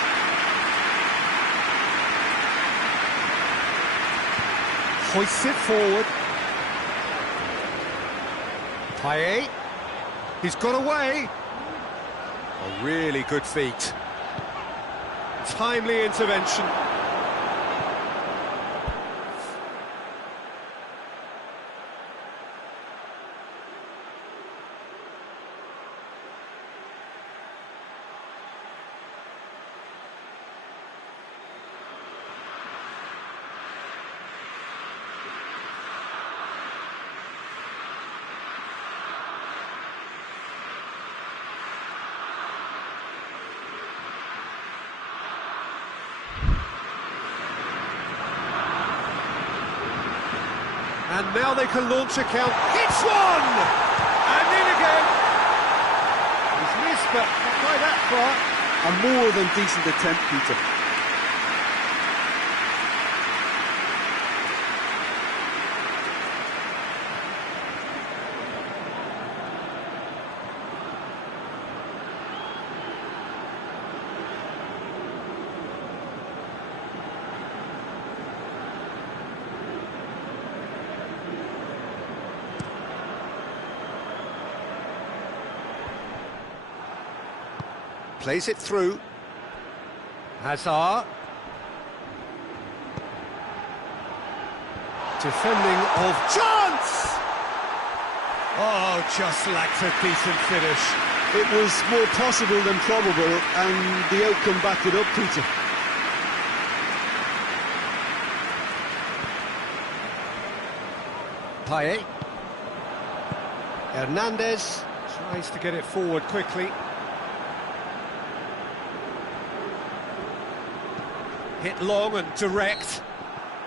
Hoists it forward. Payet. He's got away. A really good feat. Timely intervention. And now they can launch a count. Hits one! And in again. He's missed, but not by that far. A more than decent attempt, Peter. Plays it through. Hazard. Defending of chance! Oh, just lacked a decent finish. It was more possible than probable, and the outcome backed it up, Peter. Payet. Hernandez tries to get it forward quickly. Hit long and direct.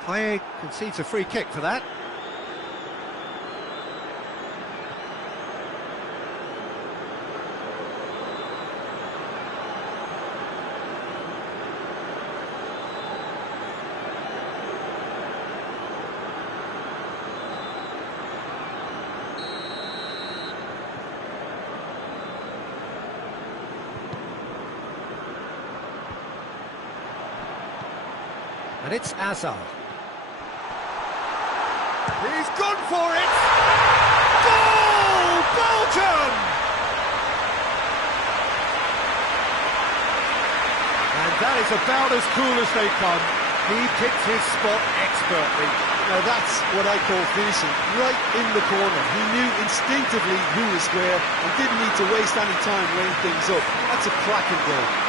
Payet concedes a free kick for that. And it's Hazard. He's gone for it! Goal! Bolton! And that is about as cool as they come. He picked his spot expertly. Now that's what I call finishing, right in the corner. He knew instinctively who was where and didn't need to waste any time weighing things up. That's a cracking goal.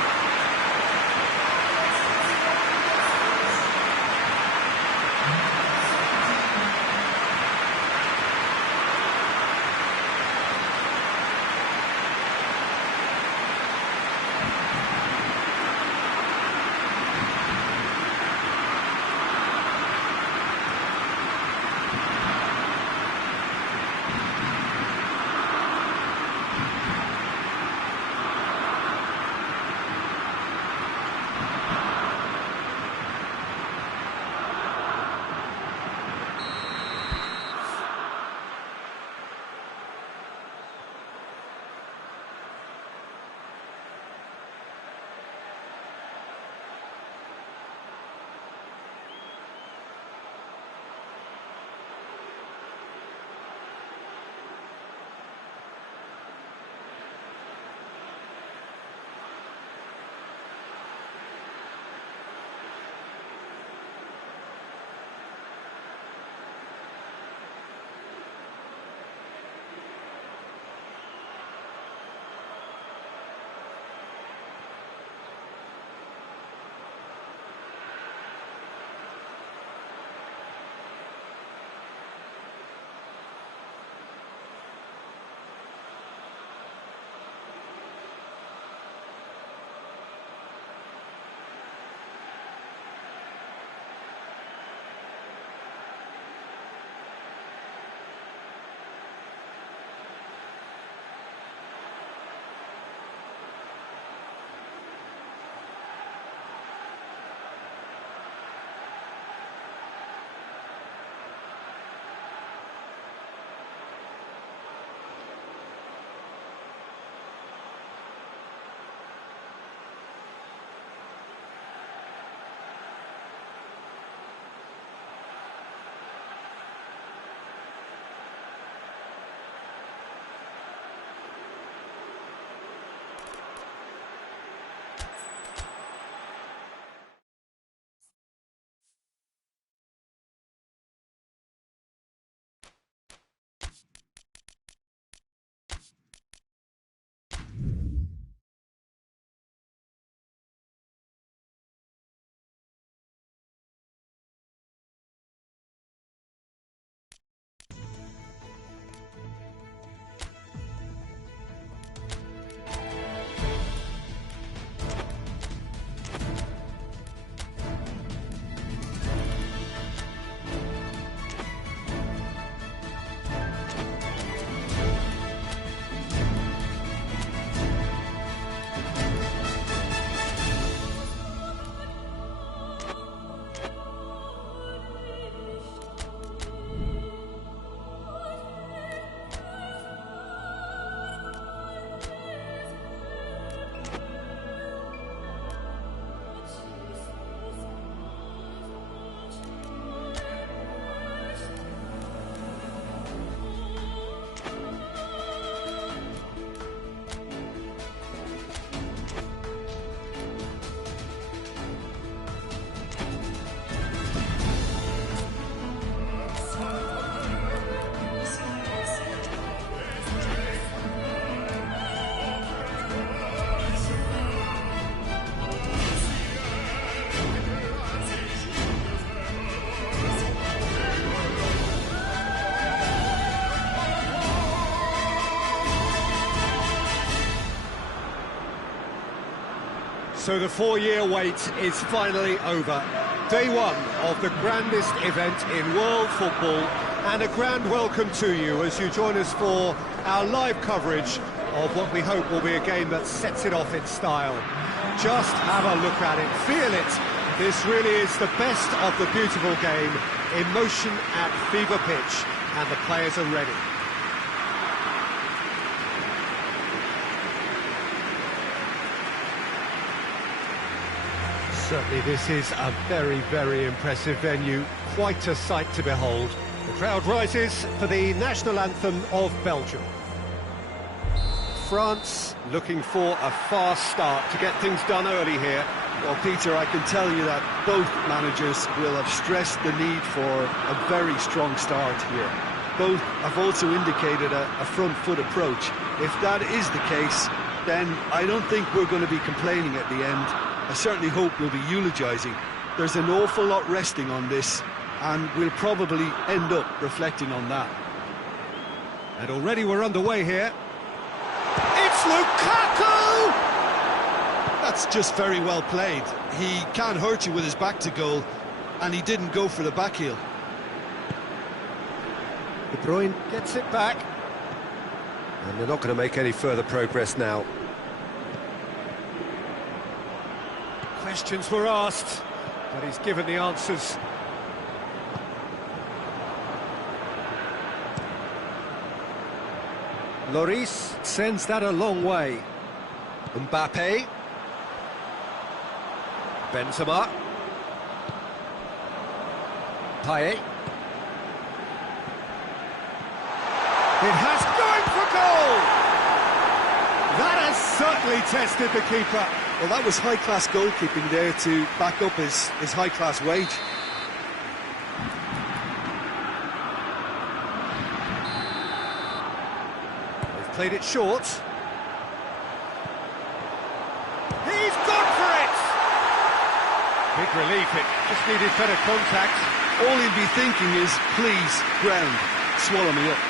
So the 4-year wait is finally over. Day one of the grandest event in world football, and a grand welcome to you as you join us for our live coverage of what we hope will be a game that sets it off in style. Just have a look at it, feel it. This really is the best of the beautiful game, in motion at fever pitch, and the players are ready. Certainly this is a very, very impressive venue, quite a sight to behold. The crowd rises for the national anthem of Belgium. France looking for a fast start to get things done early here. Well, Peter, I can tell you that both managers will have stressed the need for a very strong start here. Both have also indicated a front foot approach. If that is the case, then I don't think we're going to be complaining at the end. I certainly hope we'll be eulogising. There's an awful lot resting on this, and we'll probably end up reflecting on that. And already we're underway here. It's Lukaku! That's just very well played. He can't hurt you with his back to goal, and he didn't go for the back heel. De Bruyne gets it back. And they're not going to make any further progress now. Questions were asked, but he's given the answers. Lloris sends that a long way. Mbappe. Benzema. Payet. It has going for goal! That has certainly tested the keeper. Well, that was high-class goalkeeping there to back up his high-class wage. They've played it short. He's gone for it! Big relief, it just needed better contact. All he'd be thinking is, please, ground, swallow me up.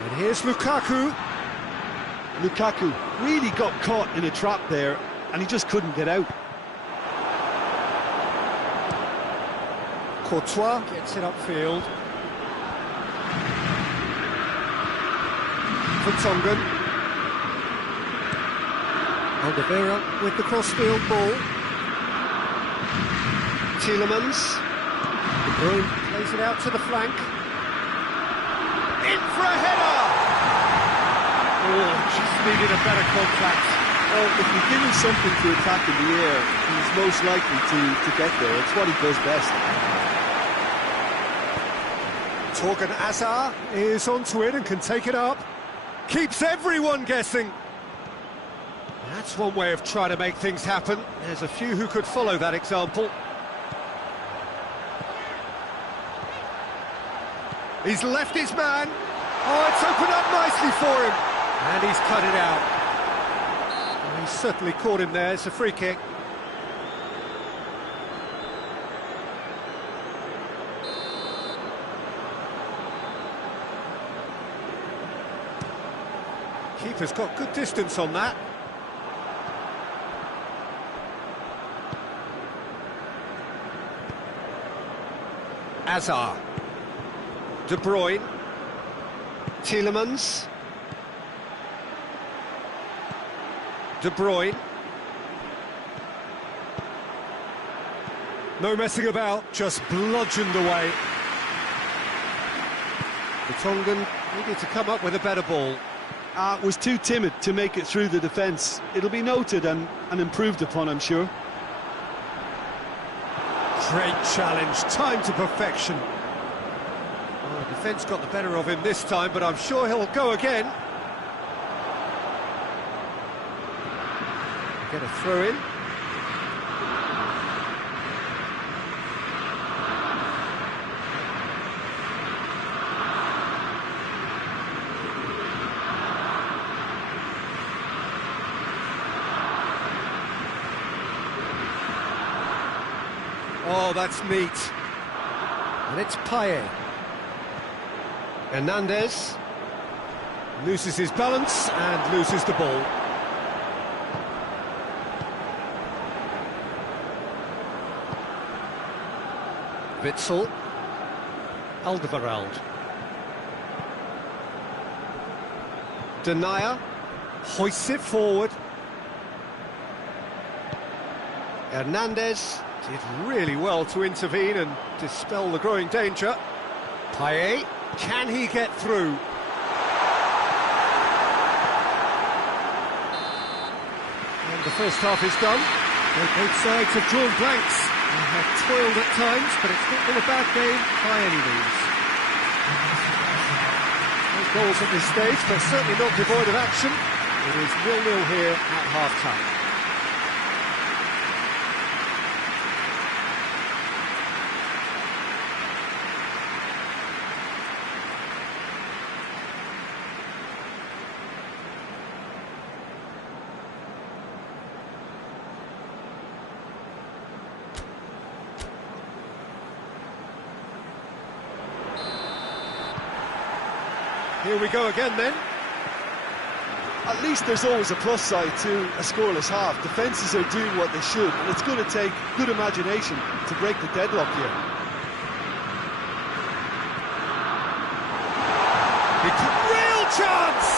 And here's Lukaku. Lukaku really got caught in a trap there, and he just couldn't get out. Courtois gets it upfield. Vertonghen. Alderweireld with the cross-field ball. Tielemans. De Bruyne plays it out to the flank. In for a header! Oh, just needed a better contact. Well, if you give him something to attack in the air, he's most likely to get there. It's what he does best. Torgan Hazard is onto it and can take it up. Keeps everyone guessing. That's one way of trying to make things happen. There's a few who could follow that example. He's left his man. Oh, it's opened up nicely for him. And he's cut it out. Well, he's certainly caught him there. It's a free kick. Keeper's got good distance on that. Hazard. De Bruyne. Tielemans. De Bruyne. No messing about, just bludgeoned away. Vertonghen needed to come up with a better ball. Was too timid to make it through the defence. It'll be noted and improved upon, I'm sure. Great challenge, time to perfection. Oh, the defence got the better of him this time, but I'm sure he'll go again. Get a throw in. Oh, that's neat. And it's Payet. Hernandez loses his balance and loses the ball. Witsel. Alderweireld. Denier hoists it forward. Hernandez did really well to intervene and dispel the growing danger. Payet, can he get through? And the first half is done. Both sides have drawn blanks and have toiled at times, but it's not been a bad game by any means. No goals at this stage, but certainly not devoid of action. It is 0-0 here at half-time. Here we go again then. At least there's always a plus side to a scoreless half. Defences are doing what they should, and it's going to take good imagination to break the deadlock here. Real chance!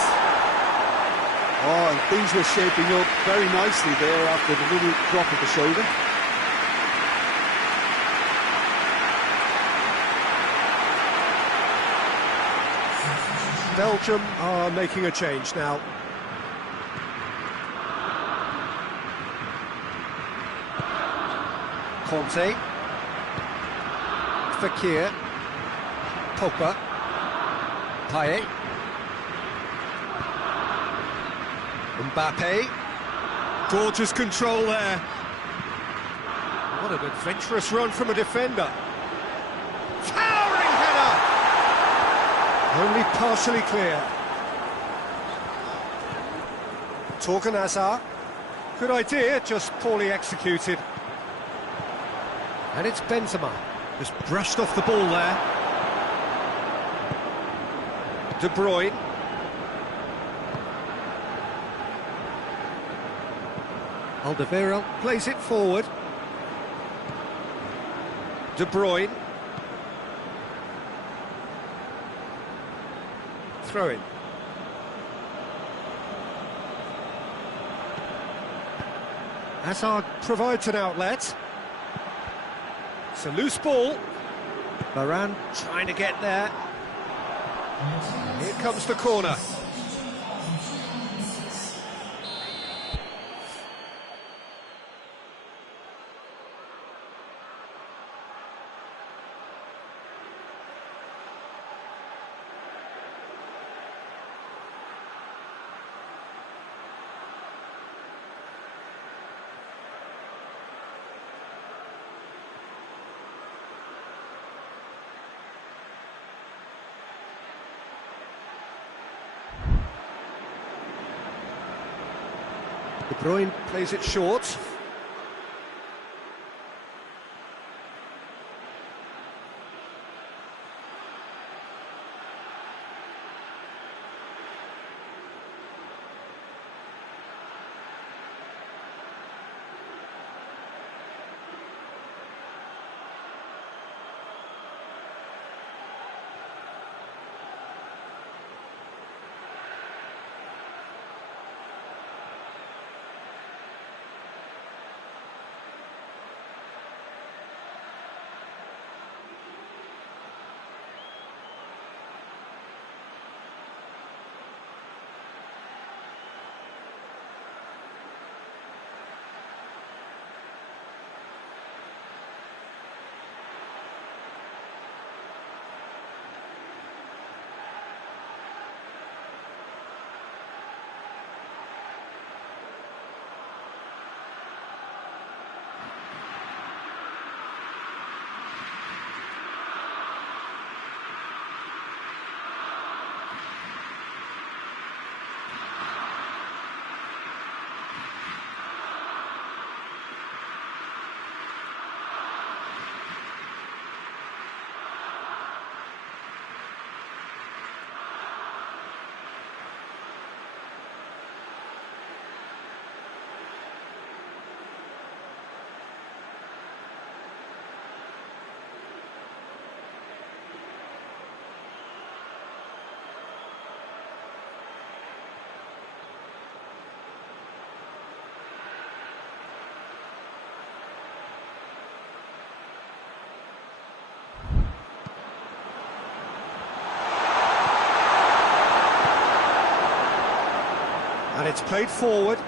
Oh, and things were shaping up very nicely there after the little drop of the shoulder. Belgium are making a change now. Conte. Fekir. Pogba. Payet. Mbappe. Gorgeous control there. What an adventurous run from a defender. Towering header! Only partially clear. Torgan Hazard. Good idea, just poorly executed. And it's Benzema. Just brushed off the ball there. De Bruyne. Alderweireld plays it forward. De Bruyne. Throw in. Hazard provides an outlet. It's a loose ball. Varane trying to get there. Here comes the corner. De Bruyne plays it short. it's played forward.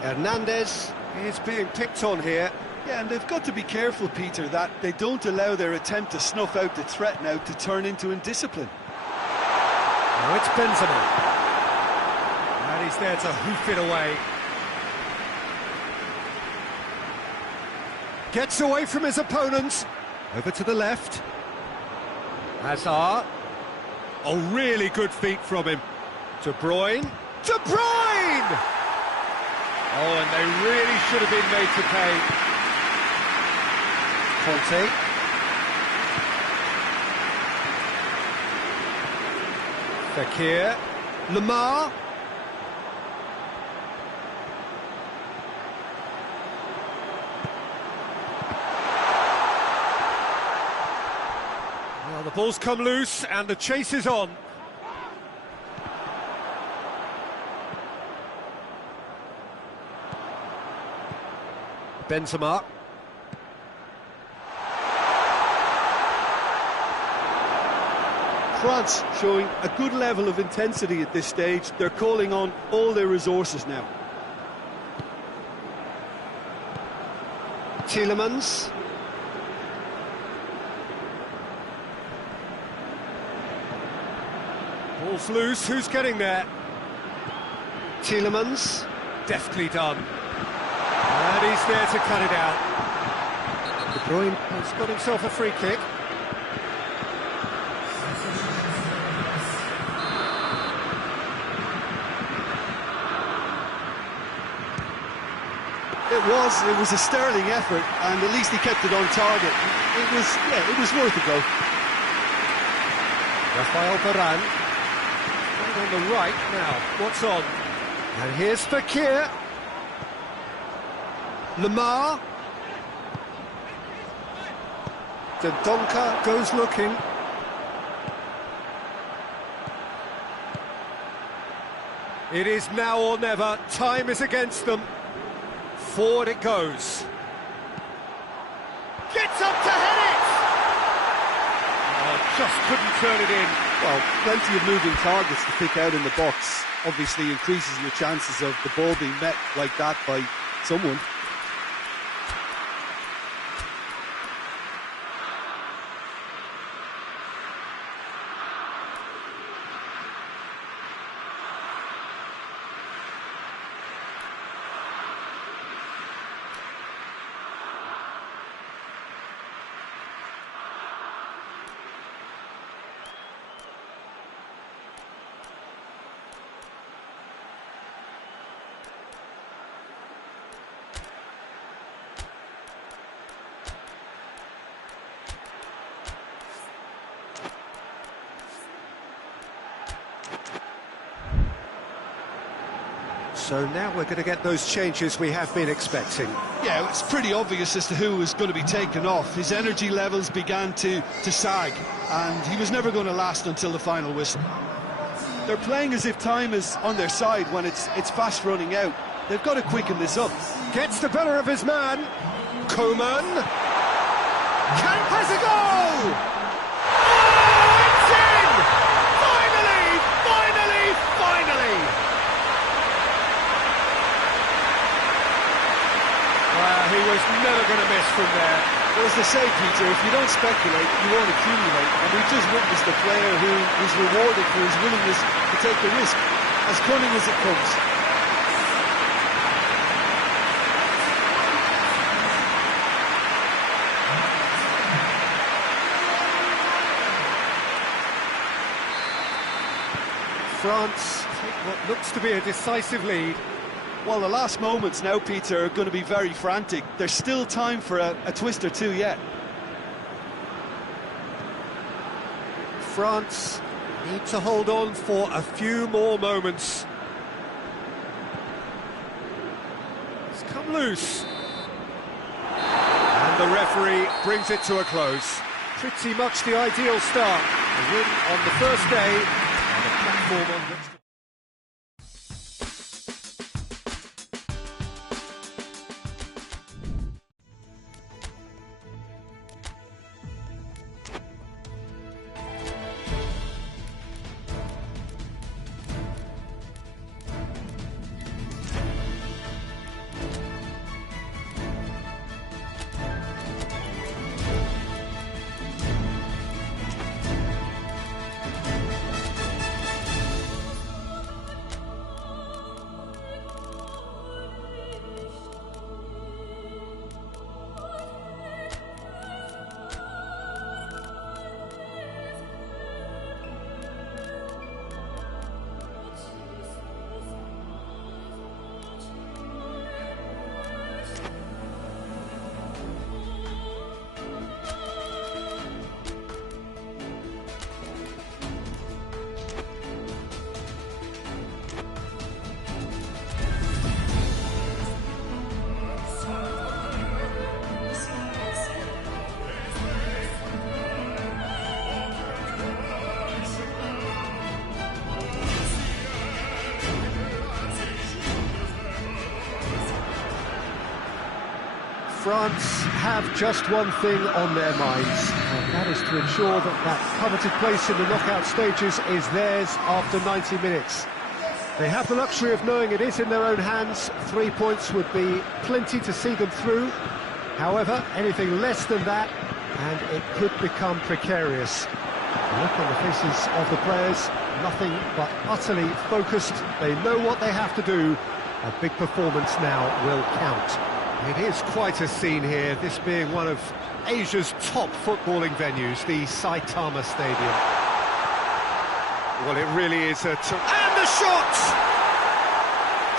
Hernandez is being picked on here. Yeah, and they've got to be careful, Peter, that they don't allow their attempt to snuff out the threat now to turn into indiscipline. Now it's Benzema. And he's there to hoof it away. Gets away from his opponents. Over to the left. Hazard. Oh, really good feet from him. De Bruyne. De Bruyne! Oh, and they really should have been made to pay. Conte. Fekir. Lamar. Well, the ball's come loose and the chase is on. Benzema. France showing a good level of intensity at this stage. They're calling on all their resources now. Tielemans. Ball's loose, who's getting there? Tielemans. Deftly done. And he's there to cut it out. De Bruyne has got himself a free kick. It was a sterling effort, and at least he kept it on target. It was worth a go. Rafael Varane. Right on the right now. What's on? And here's Fekir. Lamar. Dendoncker goes looking. It is now or never. Time is against them. Forward it goes. Gets up to head it! Oh, just couldn't turn it in. Well, plenty of moving targets to pick out in the box. Obviously increases your chances of the ball being met like that by someone. So now we're going to get those changes we have been expecting. Yeah, it's pretty obvious as to who was going to be taken off. His energy levels began to sag, and he was never going to last until the final whistle. They're playing as if time is on their side when it's fast running out. They've got to quicken this up. Gets the better of his man. Coman. Has a goal! Oh, it's in! Finally! Finally! Finally! He was never going to miss from there. Well, as they say, Peter, if you don't speculate, you won't accumulate. And we've just witnessed a player who is rewarded for his willingness to take the risk, as cunning as it comes. France take what looks to be a decisive lead. Well, the last moments now, Peter, are going to be very frantic. There's still time for a twist or two yet. France need to hold on for a few more moments. It's come loose. And the referee brings it to a close. Pretty much the ideal start. A win on the first day, and a platform on which to... France have just one thing on their minds, and that is to ensure that that coveted place in the knockout stages is theirs after 90 minutes. They have the luxury of knowing it is in their own hands. 3 points would be plenty to see them through. However, anything less than that, and it could become precarious. Look on the faces of the players, nothing but utterly focused. They know what they have to do. A big performance now will count. It is quite a scene here, this being one of Asia's top footballing venues, the Saitama Stadium. Well, it really is a... And the shot!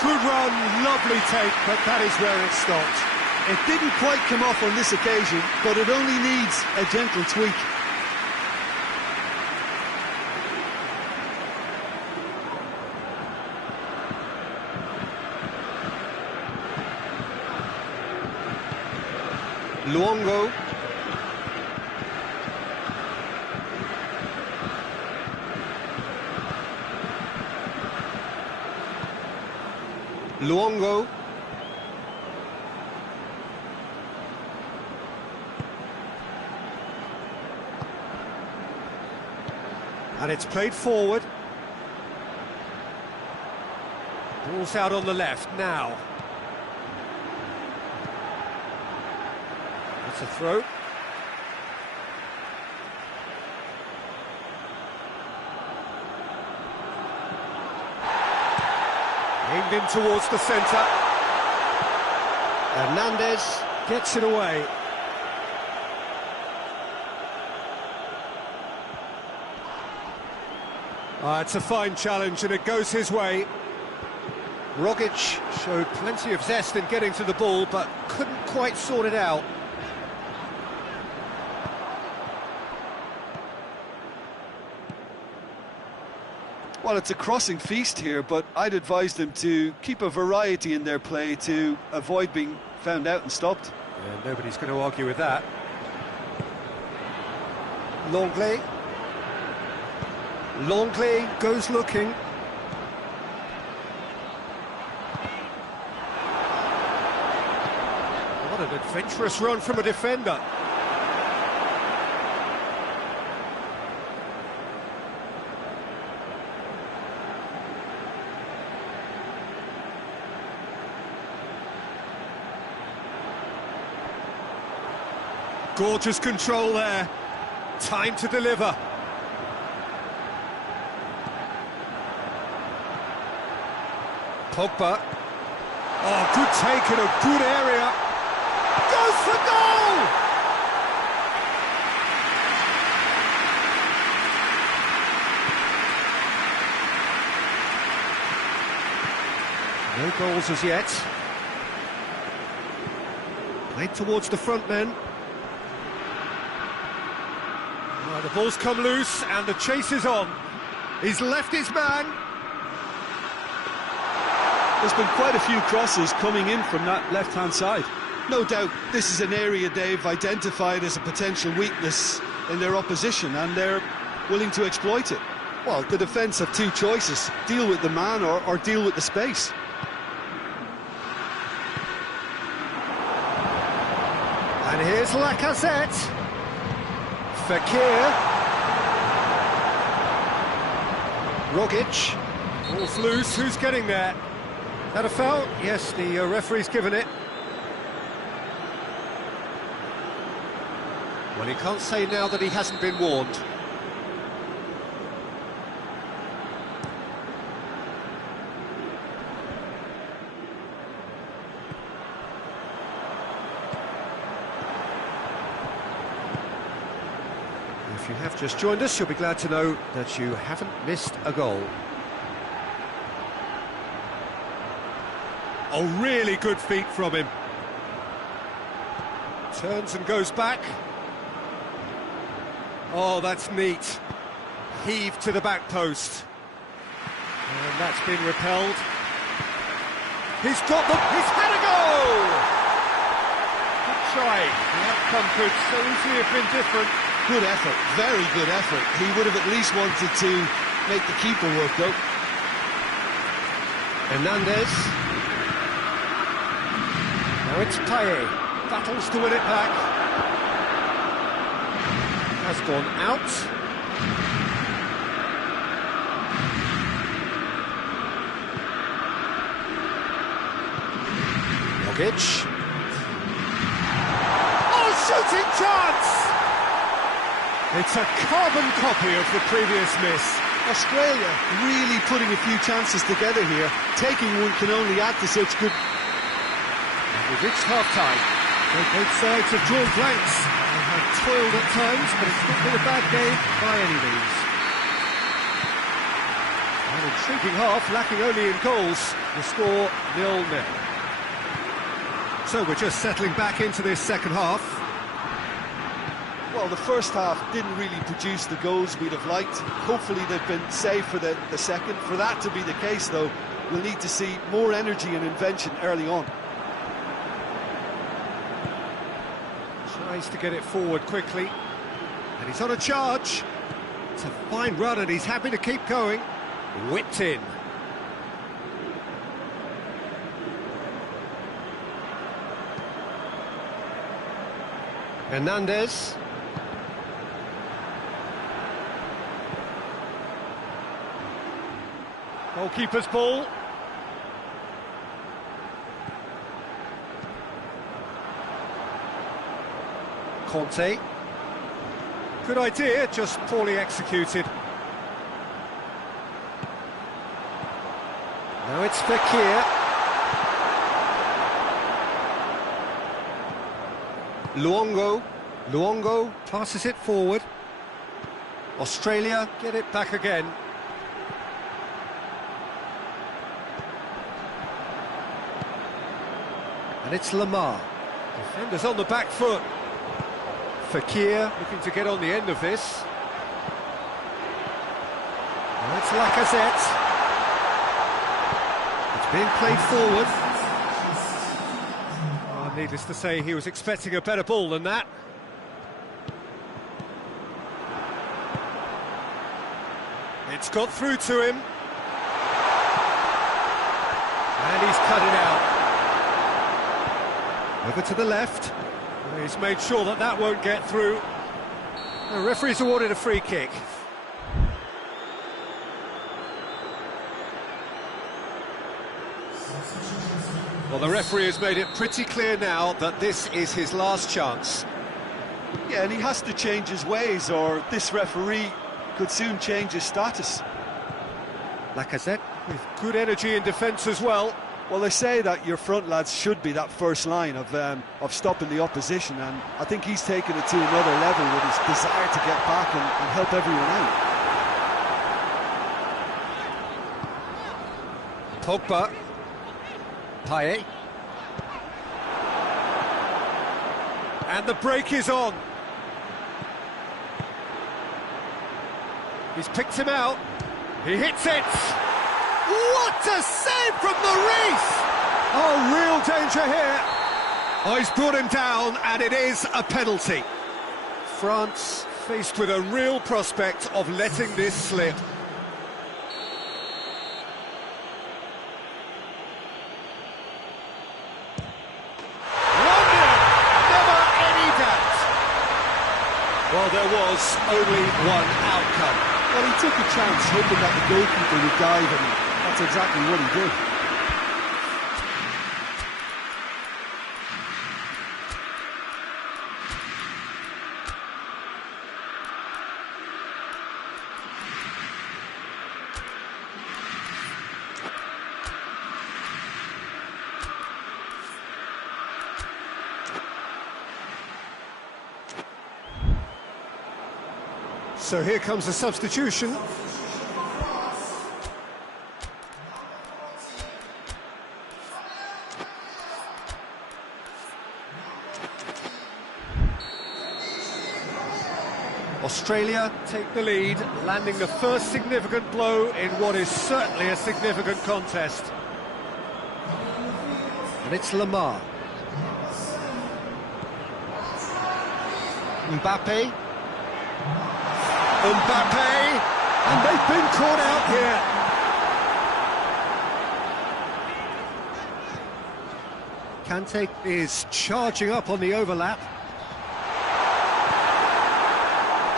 Good run, lovely take, but that is where it stopped. It didn't quite come off on this occasion, but it only needs a gentle tweak. Luongo. Luongo. And it's played forward. Ball's out on the left now. It's a throw. Aimed in towards the centre. Hernandez gets it away. It's a fine challenge and it goes his way. Rogic showed plenty of zest in getting to the ball, but couldn't quite sort it out. Well, it's a crossing feast here, but I'd advise them to keep a variety in their play to avoid being found out and stopped. Yeah, nobody's going to argue with that. Longley. Longley goes looking. What an adventurous run from a defender. Gorgeous control there. Time to deliver. Pogba. Oh, good take in a good area. Goes for goal! No goals as yet. Played towards the front men. The ball's come loose and the chase is on. He's left his man. There's been quite a few crosses coming in from that left-hand side. No doubt this is an area they've identified as a potential weakness in their opposition, and they're willing to exploit it. Well, the defence have two choices: deal with the man or deal with the space. And here's Lacazette. Fekir. Rogic. Ball's loose, who's getting there? That a foul? Yes, the referee's given it. Well, he can't say now that he hasn't been warned. If you have just joined us, you'll be glad to know that you haven't missed a goal. Oh, really good feet from him. Turns and goes back. Oh, that's neat. Heave to the back post. And that's been repelled. He's had a goal! Good try. The outcome could so easily have been different. Good effort, very good effort. He would have at least wanted to make the keeper work, though. Hernandez. Now it's Paye. battles to win it back. Has gone out. Jogic. Oh, shooting chance! It's a carbon copy of the previous miss. Australia really putting a few chances together here. Taking one can only add to such good... We've reached half-time. Both sides have drawn blanks and have toiled at times, but it's not been a bad game by any means. An intriguing half, lacking only in goals. The score 0-0. So we're just settling back into this second half. Well, the first half didn't really produce the goals we'd have liked. Hopefully they've been saved for the second. For that to be the case, though, we'll need to see more energy and invention early on. Tries to get it forward quickly. And he's on a charge. It's a fine run and he's happy to keep going. Whipped in. Hernandez. Goalkeeper's ball. Conte. Good idea, just poorly executed. Now it's Fekir. Luongo passes it forward. Australia get it back again. And it's Lamar. Defenders on the back foot. Fekir looking to get on the end of this. Now it's Lacazette. It's being played forward. Oh, needless to say, he was expecting a better ball than that. It's got through to him. And he's cut it out. Over to the left. He's made sure that that won't get through. The referee's awarded a free kick. Well, the referee has made it pretty clear now that this is his last chance. Yeah, and he has to change his ways, or this referee could soon change his status. Lacazette with good energy in defence as well. Well, they say that your front lads should be that first line of stopping the opposition, and I think he's taken it to another level with his desire to get back and help everyone out. Pogba. Payet. And the break is on. He's picked him out. He hits it. What a save from the Reese! Oh, real danger here. Oh, he's brought him down, and it is a penalty. France faced with a real prospect of letting this slip. Well, there was only one outcome. Well, he took a chance, hoping that the goalkeeper would dive, and that's exactly what he did. So here comes the substitution. Australia take the lead, landing the first significant blow in what is certainly a significant contest. And it's Lamar. Mbappe. And they've been caught out here. Kante is charging up on the overlap.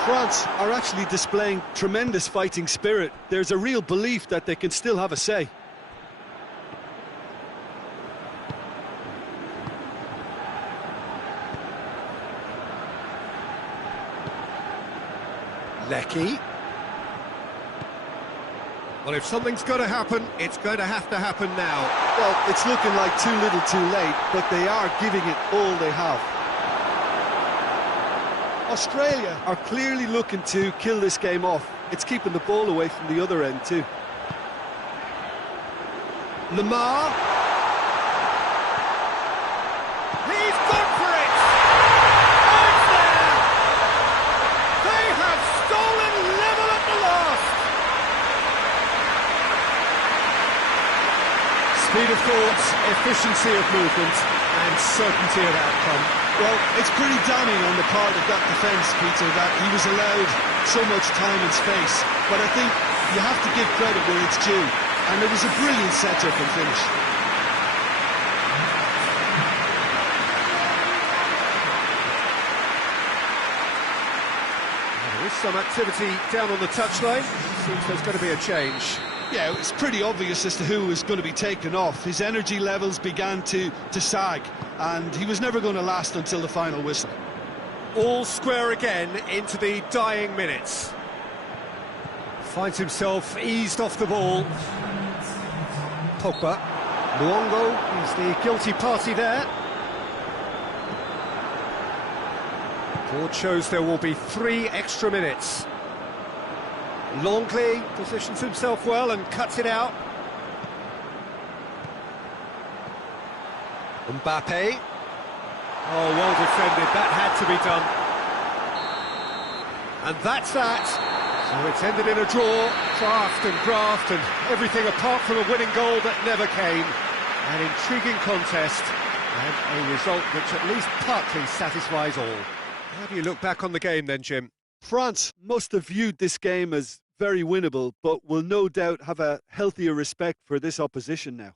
France are actually displaying tremendous fighting spirit. There's a real belief that they can still have a say. Lecky. Well, if something's going to happen, it's going to happen now. Well, it's looking like too little too late, but they are giving it all they have. Australia are clearly looking to kill this game off. It's keeping the ball away from the other end too. Lamar. He's gone for it! And it's there! They have stolen level at the last! Speed of thought, efficiency of movement, and certainty of outcome. Well, it's pretty damning on the part of that defence, Peter, that he was allowed so much time and space. But I think you have to give credit where it's due. And it was a brilliant set-up and finish. There is some activity down on the touchline. Seems there's going to be a change. Yeah, it's pretty obvious as to who was going to be taken off. His energy levels began to sag, and he was never going to last until the final whistle. All square again into the dying minutes. Finds himself eased off the ball. Pogba. Luongo is the guilty party there. Board shows there will be 3 extra minutes. Longley positions himself well and cuts it out. Mbappe. Oh, well defended, that had to be done. And that's that. So it's ended in a draw, graft and everything apart from a winning goal that never came. An intriguing contest and a result which at least partly satisfies all. How do you look back on the game then, Jim? France must have viewed this game as very winnable, but will no doubt have a healthier respect for this opposition now.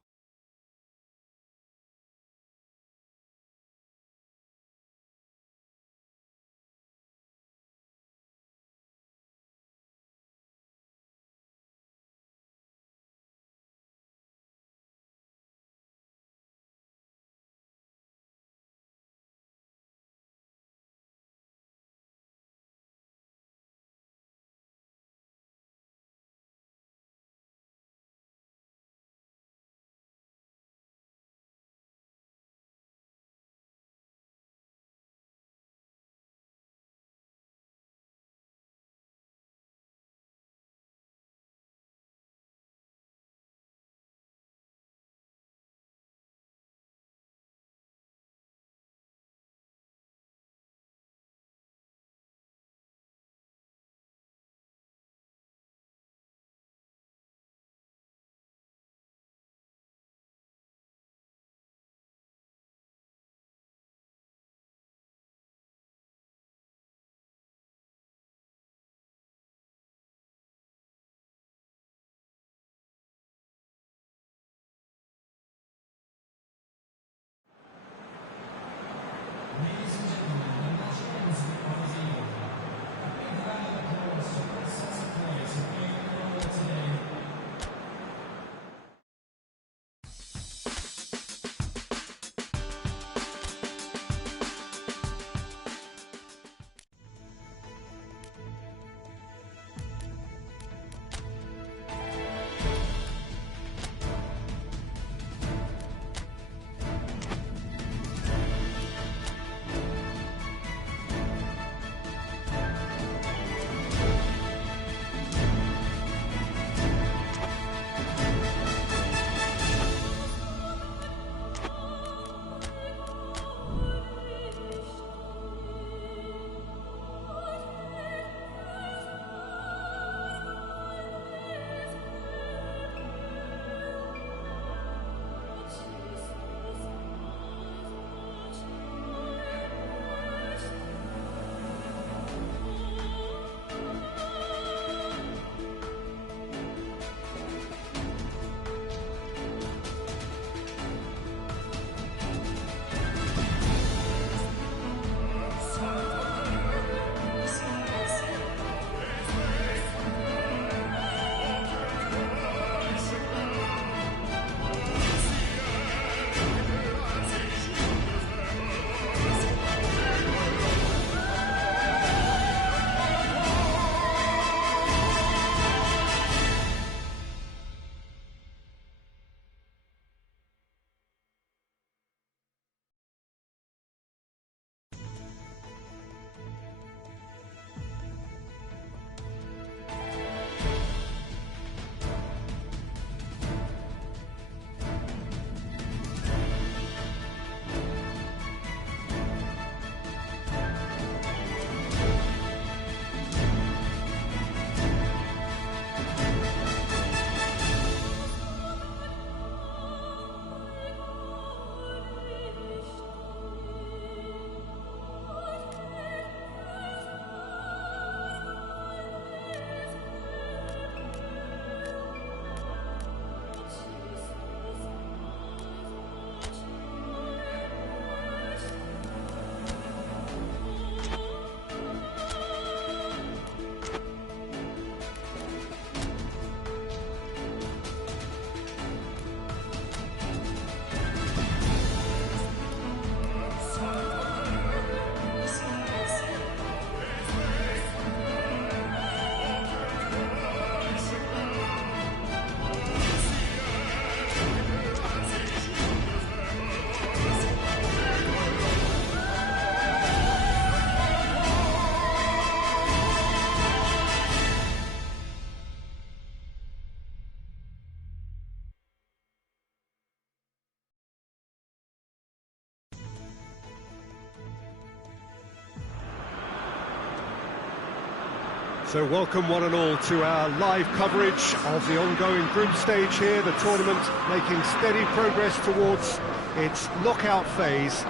So welcome one and all to our live coverage of the ongoing group stage here, the tournament making steady progress towards its knockout phase.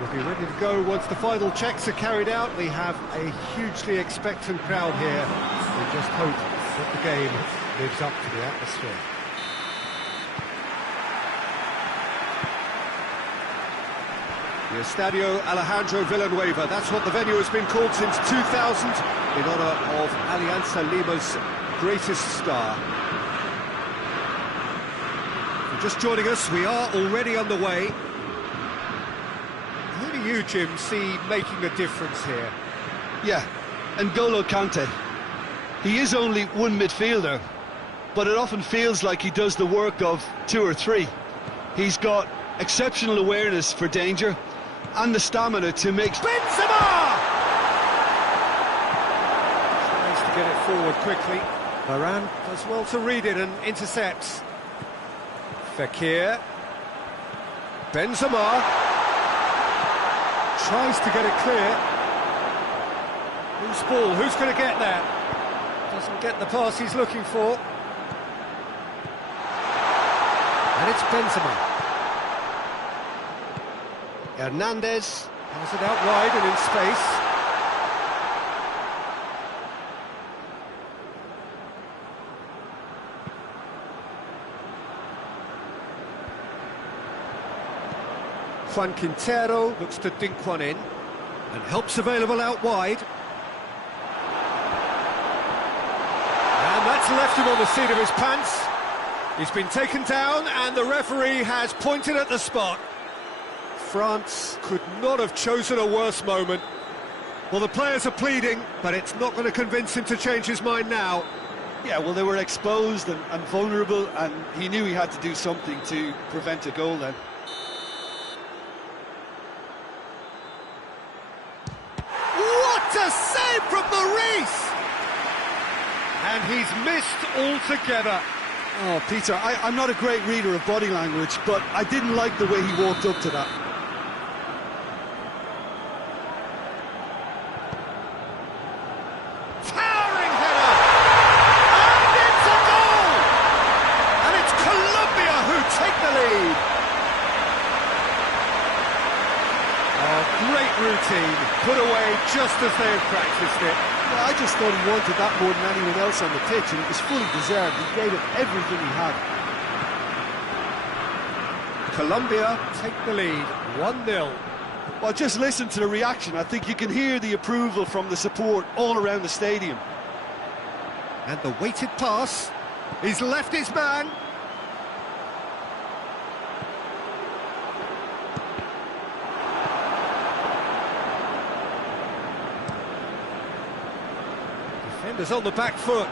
We'll be ready to go once the final checks are carried out. We have a hugely expectant crowd here. We just hope that the game lives up to the atmosphere. The Estadio Alejandro Villanueva, that's what the venue has been called since 2000, in honour of Alianza Lima's greatest star. If you're just joining us, we are already underway. Who do you, Jim, see making a difference here? Yeah, N'Golo Kante. He is only one midfielder, but it often feels like he does the work of two or three. He's got exceptional awareness for danger and the stamina to make... Benzema! Tries to get it forward quickly. Varane does well to read it and intercepts. Fekir. Benzema. Tries to get it clear. Loose ball, who's going to get there? Doesn't get the pass he's looking for. And it's Benzema. Hernandez has it out wide and in space. Juan Quintero looks to dink one in, and help's available out wide. And that's left him on the seat of his pants. He's been taken down and the referee has pointed at the spot. France could not have chosen a worse moment. Well, the players are pleading, but it's not going to convince him to change his mind now. Yeah, well, they were exposed and vulnerable, and he knew he had to do something to prevent a goal then. What a save from Maurice! And he's missed altogether. Oh, Peter, I'm not a great reader of body language, but I didn't like the way he walked up to that. Routine, put away just as they had practiced it. Well, I just thought he wanted that more than anyone else on the pitch, and it was fully deserved. He gave it everything he had. Colombia take the lead, 1-0. Well, just listen to the reaction. I think you can hear the approval from the support all around the stadium. And the weighted pass, he's left his man. Defenders on the back foot.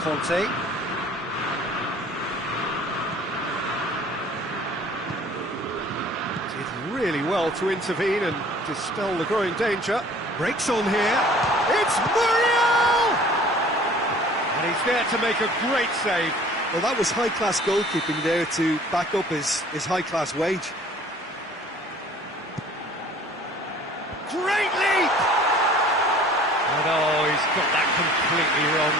Conte. Did really well to intervene and dispel the growing danger. Breaks on here. It's Muriel! And he's there to make a great save. Well, that was high-class goalkeeping there to back up his high-class wage. Great leap! And oh, he's got that completely wrong.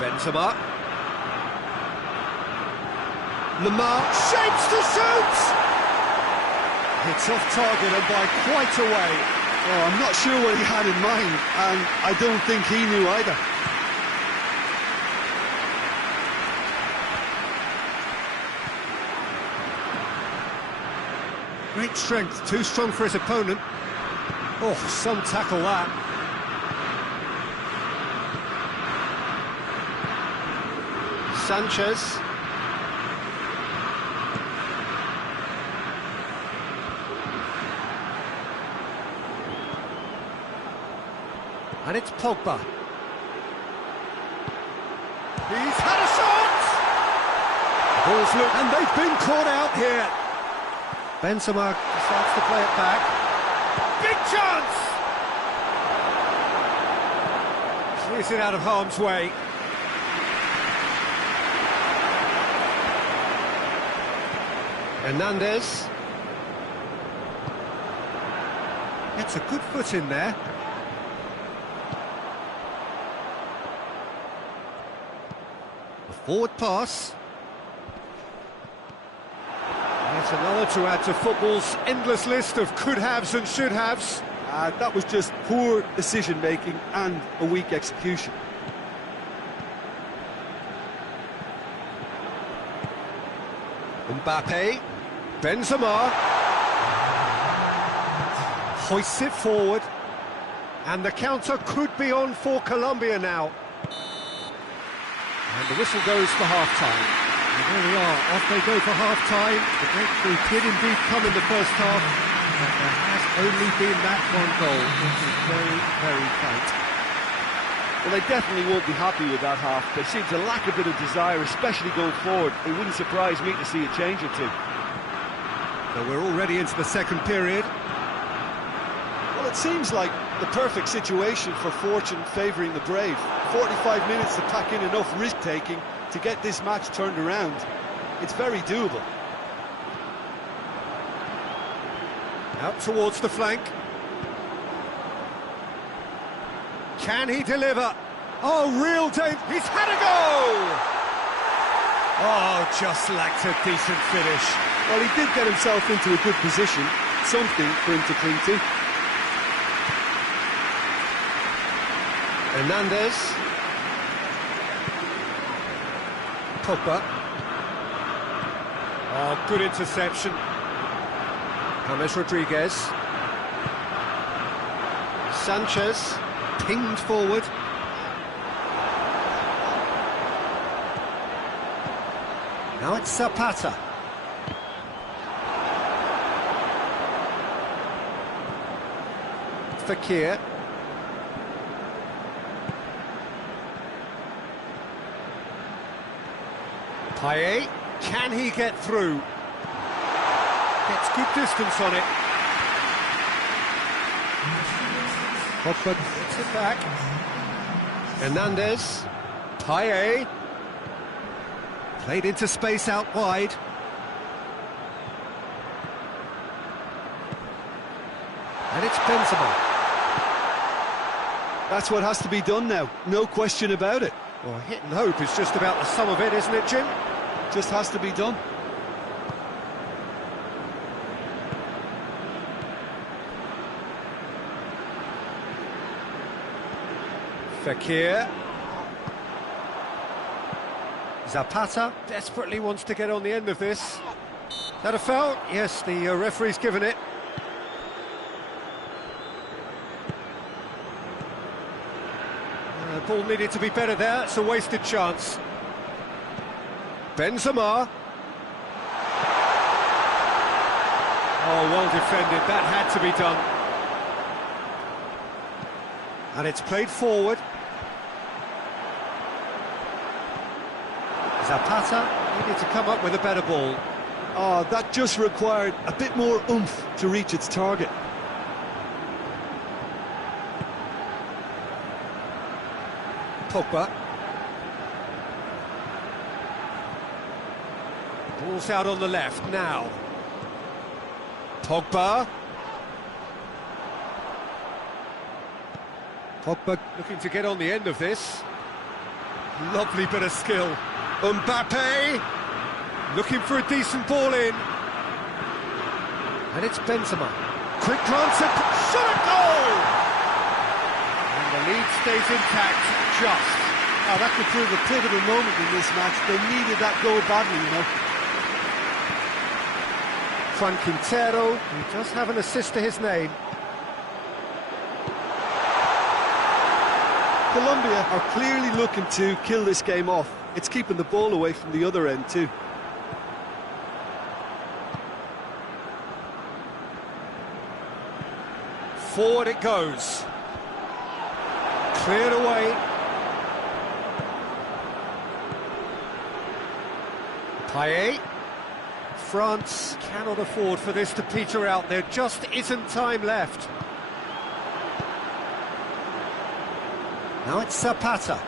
Benzema. Lamar shapes to shoot! It's off target and by quite a way. Oh, I'm not sure what he had in mind, and I don't think he knew either. Great strength, too strong for his opponent. Oh, some tackle that. Sanchez. And it's Pogba. He's had a shot! Ball's look, and they've been caught out here. Benzema decides to play it back. big chance! Clears it out of harm's way. Hernandez. Gets a good foot in there. A forward pass. Yet another to add to football's endless list of could-haves and should-haves. That was just poor decision-making and a weak execution. Mbappe, Benzema, hoists it forward, and the counter could be on for Colombia now. And the whistle goes for half-time. And there we are, off they go for half-time. The breakthrough did indeed come in the first half, but there has only been that one goal, which is very, very tight. Well, they definitely won't be happy with that half. They seem to lack a bit of desire, especially going forward. It wouldn't surprise me to see a change or two. So we're already into the second period. Well, it seems like the perfect situation for fortune favouring the brave. 45 minutes to pack in enough risk-taking to get this match turned around. It's very doable. Out towards the flank. Can he deliver? Oh, real danger. He's had a go! Oh, just lacked a decent finish. Well, he did get himself into a good position. Something for him to cling to. Hernandez. Pogba. Oh, good interception. James Rodriguez. Sanchez. Pinged forward. Now it's Zapata. Fekir. Payet, can he get through? Gets good distance on it. Pogba gets it back. Hernandez. Payet. Played into space out wide. And it's Benzema. That's what has to be done now, no question about it. Well, hit and hope is just about the sum of it, isn't it, Jim? Just has to be done. Fekir. Zapata desperately wants to get on the end of this. Is that a foul? Yes, the referee's given it. Ball needed to be better there, it's a wasted chance. Benzema. Oh, well defended, that had to be done. And it's played forward. Zapata needed to come up with a better ball. Oh, that just required a bit more oomph to reach its target. Pogba. Ball's out on the left now. Pogba. Pogba looking to get on the end of this. Lovely bit of skill. Mbappe looking for a decent ball in. And it's Benzema. Quick glance at shot at goal! And the lead stays intact, just. Oh, that could prove a pivotal moment in this match. They needed that goal badly, you know. Juan Quintero, who does have an assist to his name. Colombia are clearly looking to kill this game off. It's keeping the ball away from the other end too. Forward it goes. Cleared away. Payet. France cannot afford for this to peter out. There just isn't time left. Now it's Zapata.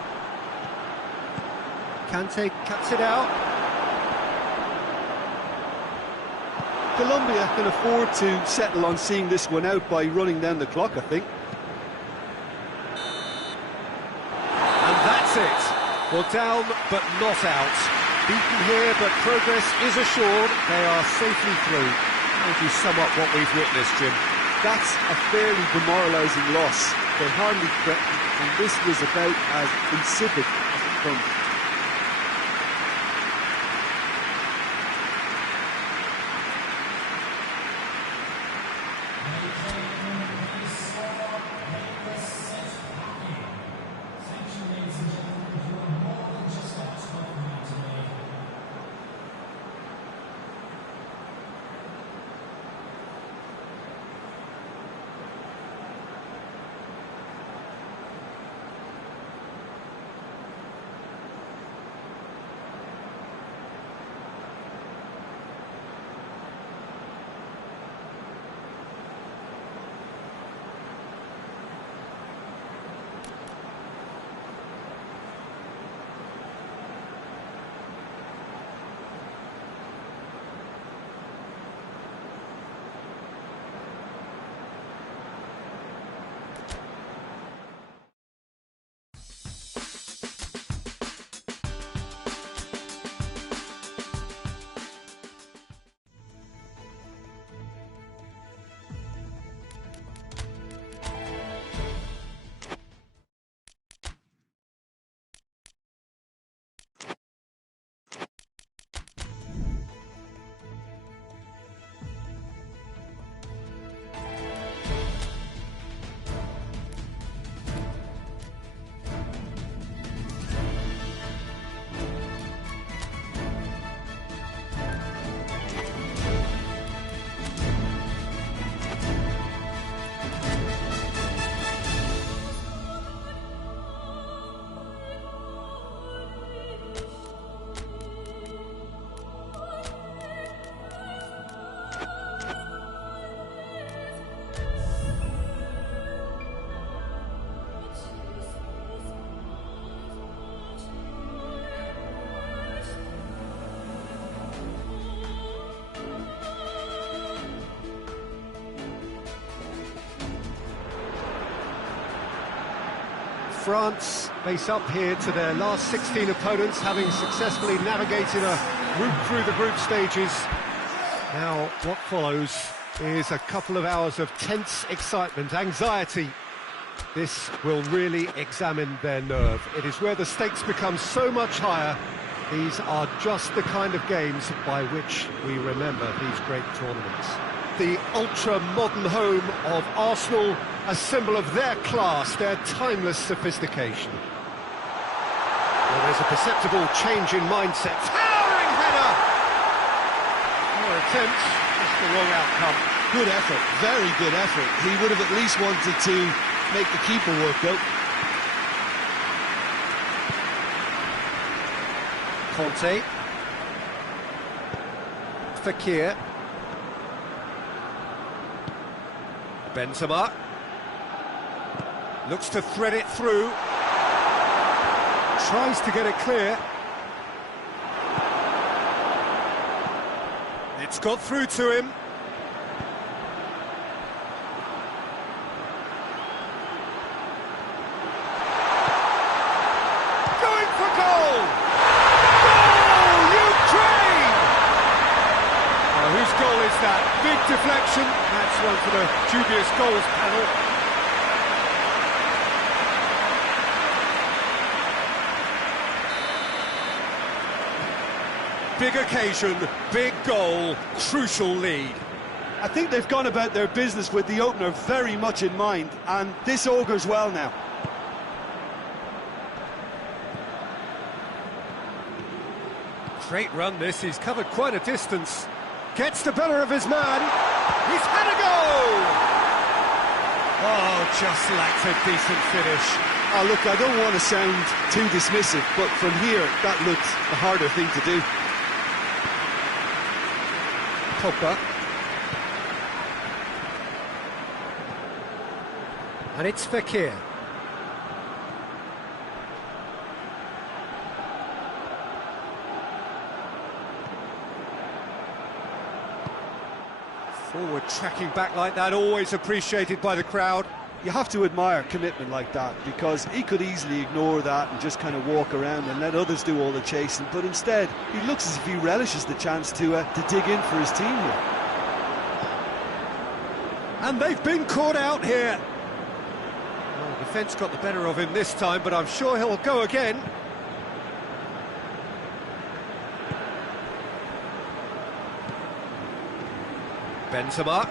Kante cuts it out. Colombia can afford to settle on seeing this one out by running down the clock, I think. And that's it. Well, down but not out. Beaten here, but progress is assured. They are safely through. How would you sum up what we've witnessed, Jim? That's a fairly demoralising loss. They hardly threatened, and this was about as insipid as it comes. France face up here to their last 16 opponents, having successfully navigated a route through the group stages. Now, what follows is a couple of hours of tense excitement, anxiety. This will really examine their nerve. It is where the stakes become so much higher. These are just the kind of games by which we remember these great tournaments. The ultra-modern home of Arsenal, a symbol of their class, their timeless sophistication. Well, there's a perceptible change in mindset. Towering header! Poor attempt, just the wrong outcome. Good effort, very good effort. He would have at least wanted to make the keeper work out. Conte. Fekir. Benzema. Looks to thread it through. Tries to get it clear. It's got through to him. Going for goal! Goal, Ukraine! Oh, whose goal is that? Big deflection. That's one for the dubious goals panel. Big occasion, big goal, crucial lead. I think they've gone about their business with the opener very much in mind, and this augurs well now. Great run this, he's covered quite a distance. Gets the better of his man. He's had a goal! Oh, just lacked a decent finish. Oh, look, I don't want to sound too dismissive, but from here, that looks the harder thing to do. Pogba. And it's Fekir. Forward tracking back like that, always appreciated by the crowd. You have to admire commitment like that, because he could easily ignore that and just kind of walk around and let others do all the chasing, but instead he looks as if he relishes the chance to dig in for his team here. And they've been caught out here. Well, defence got the better of him this time, but I'm sure he'll go again. Benzema.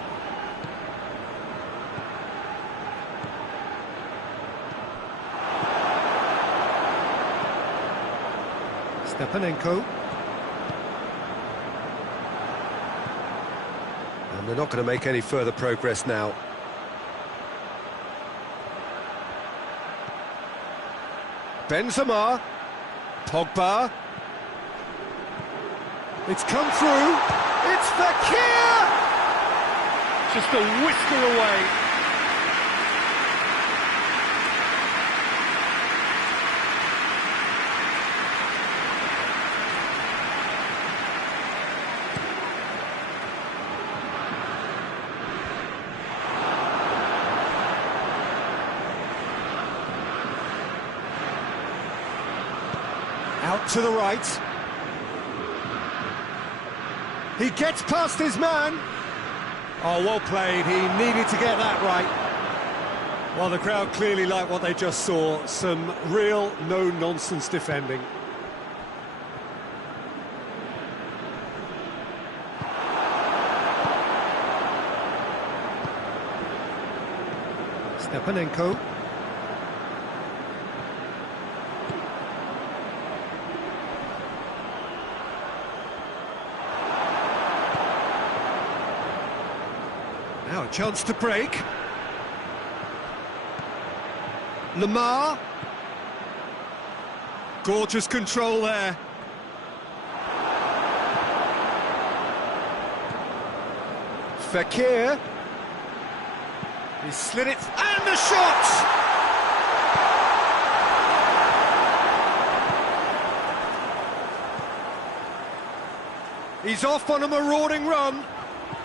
Stepanenko. And they're not going to make any further progress now. Benzema. Pogba. It's come through. It's Fekir! Just a whisker away. Out to the right. He gets past his man. Oh, well played. He needed to get that right. Well, the crowd clearly liked what they just saw. Some real no-nonsense defending. Stepanenko. Now a chance to break. Lamar. Gorgeous control there. Fekir. He slid it, and the shot! He's off on a marauding run.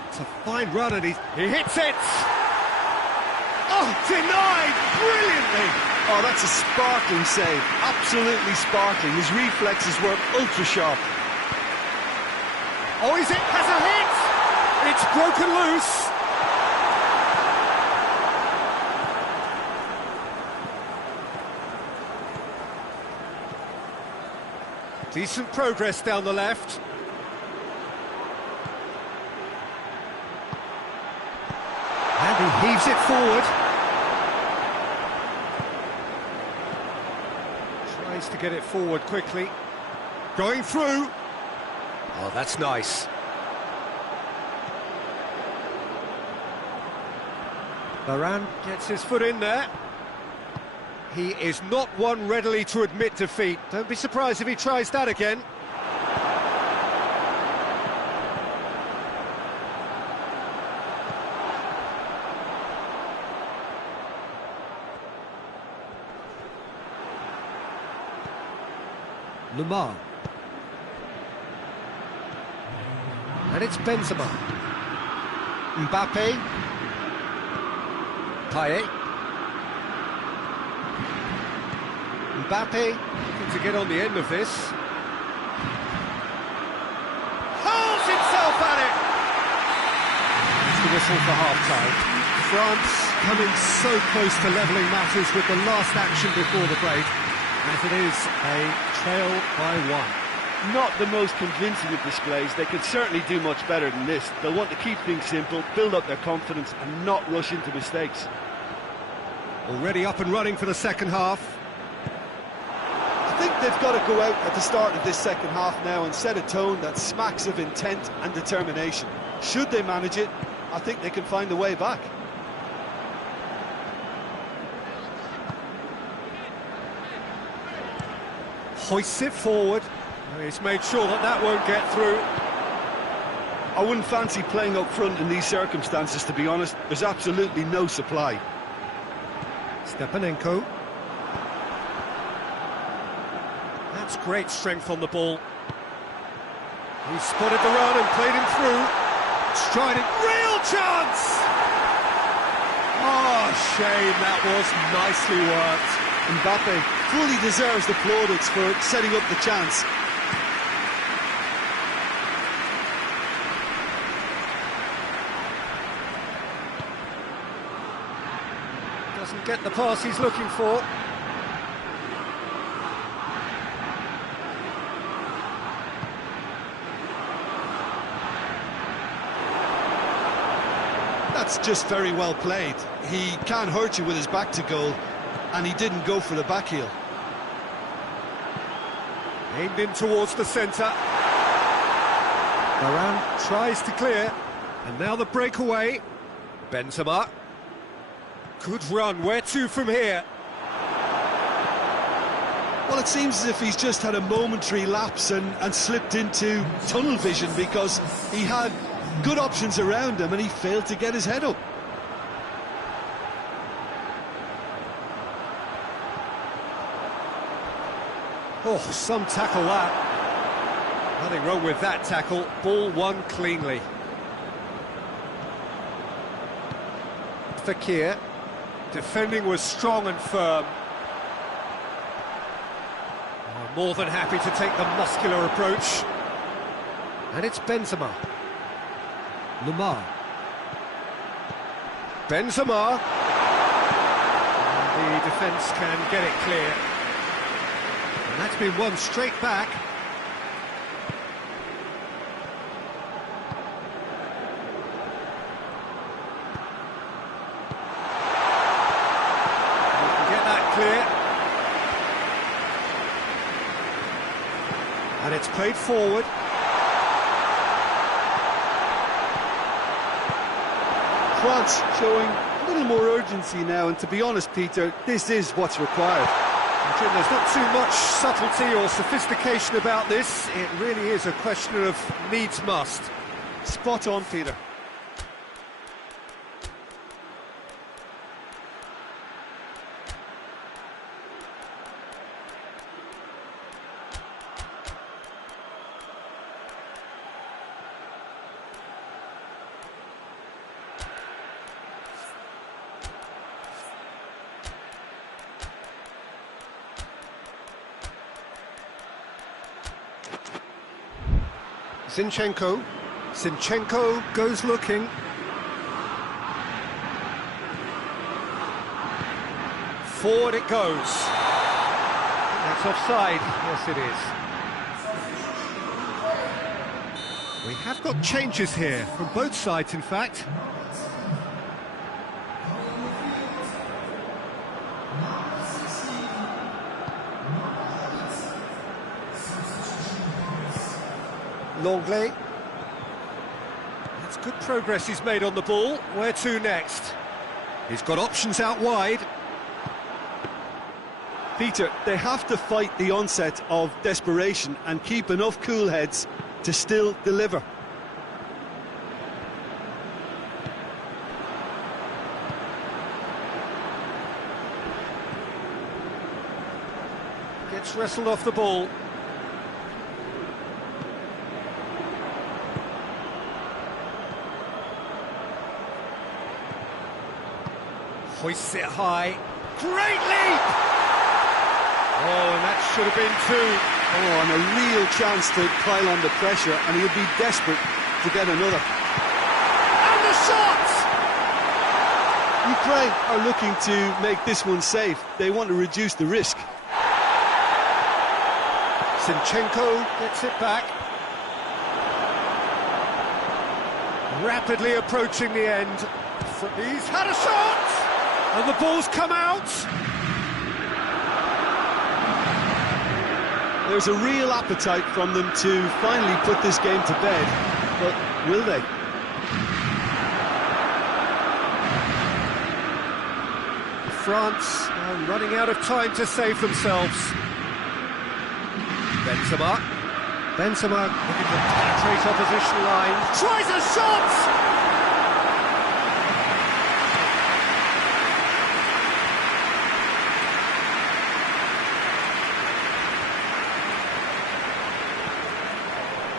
It's a fine run, and he hits it! Oh, denied brilliantly! Oh, that's a sparkling save, absolutely sparkling. His reflexes were ultra sharp. Oh, is it? Has a hit! It's broken loose! Decent progress down the left. And he heaves it forward. Tries to get it forward quickly. Going through. Oh, that's nice. Varane gets his foot in there. He is not one readily to admit defeat. Don't be surprised if he tries that again. Lamar. And it's Benzema. Mbappe. Payet. Mbappe looking to get on the end of this. Hurls himself at it! It's the whistle for half-time. France coming so close to levelling matters with the last action before the break, as it is a trail by one. Not the most convincing of displays. They could certainly do much better than this. They'll want to keep things simple, build up their confidence and not rush into mistakes. Already up and running for the second half. I think they've got to go out at the start of this second half now and set a tone that smacks of intent and determination. Should they manage it, I think they can find a way back. Hoists it forward. He's made sure that that won't get through. I wouldn't fancy playing up front in these circumstances, to be honest. There's absolutely no supply. Stepanenko. That's great strength on the ball. He spotted the run and played him through. Striding, real chance! Oh, shame, that was nicely worked. Mbappe fully deserves the plaudits for setting up the chance. Doesn't get the pass he's looking for. That's just very well played. He can't hurt you with his back to goal, and he didn't go for the back heel. Aimed in towards the centre. Varane tries to clear, and now the breakaway. Benzema. Good run, where to from here? Well, it seems as if he's just had a momentary lapse and slipped into tunnel vision, because he had good options around him and he failed to get his head up. Oh, some tackle that. Nothing wrong with that tackle. Ball won cleanly. Fakir. Defending was strong and firm. Oh, more than happy to take the muscular approach. And it's Benzema. Lamar. Benzema. And the defence can get it clear. And that's been won straight back. You can get that clear. And it's played forward. France showing a little more urgency now, and to be honest, Peter, this is what's required. Jim, there's not too much subtlety or sophistication about this. It really is a question of needs must. Spot on, Peter. Zinchenko goes looking. Forward it goes. That's offside. Yes, it is. We have got changes here from both sides, in fact. Longley. That's good progress he's made on the ball. Where to next? He's got options out wide. Peter, they have to fight the onset of desperation and keep enough cool heads to still deliver. Gets wrestled off the ball. Hoists it high. Great leap! Oh, and that should have been two. Oh, and a real chance to pile on the pressure, and he'll be desperate to get another. And the shot! Ukraine are looking to make this one safe. They want to reduce the risk. Zinchenko gets it back. Rapidly approaching the end. He's had a shot! And the ball's come out! There's a real appetite from them to finally put this game to bed, but will they? France are running out of time to save themselves. Benzema looking to penetrate opposition line. Tries a shot!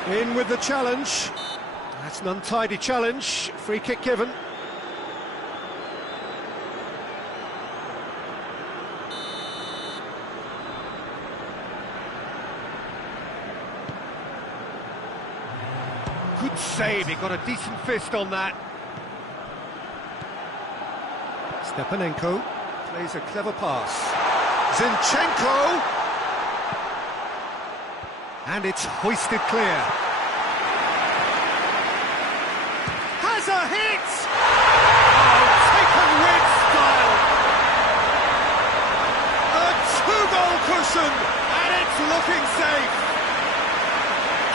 In with the challenge, That's an untidy challenge. Free kick given. Good save, he got a decent fist on that. Stepanenko plays a clever pass. Zinchenko! And it's hoisted clear. Has a hit! Oh, taken with style! A two-goal cushion, and it's looking safe!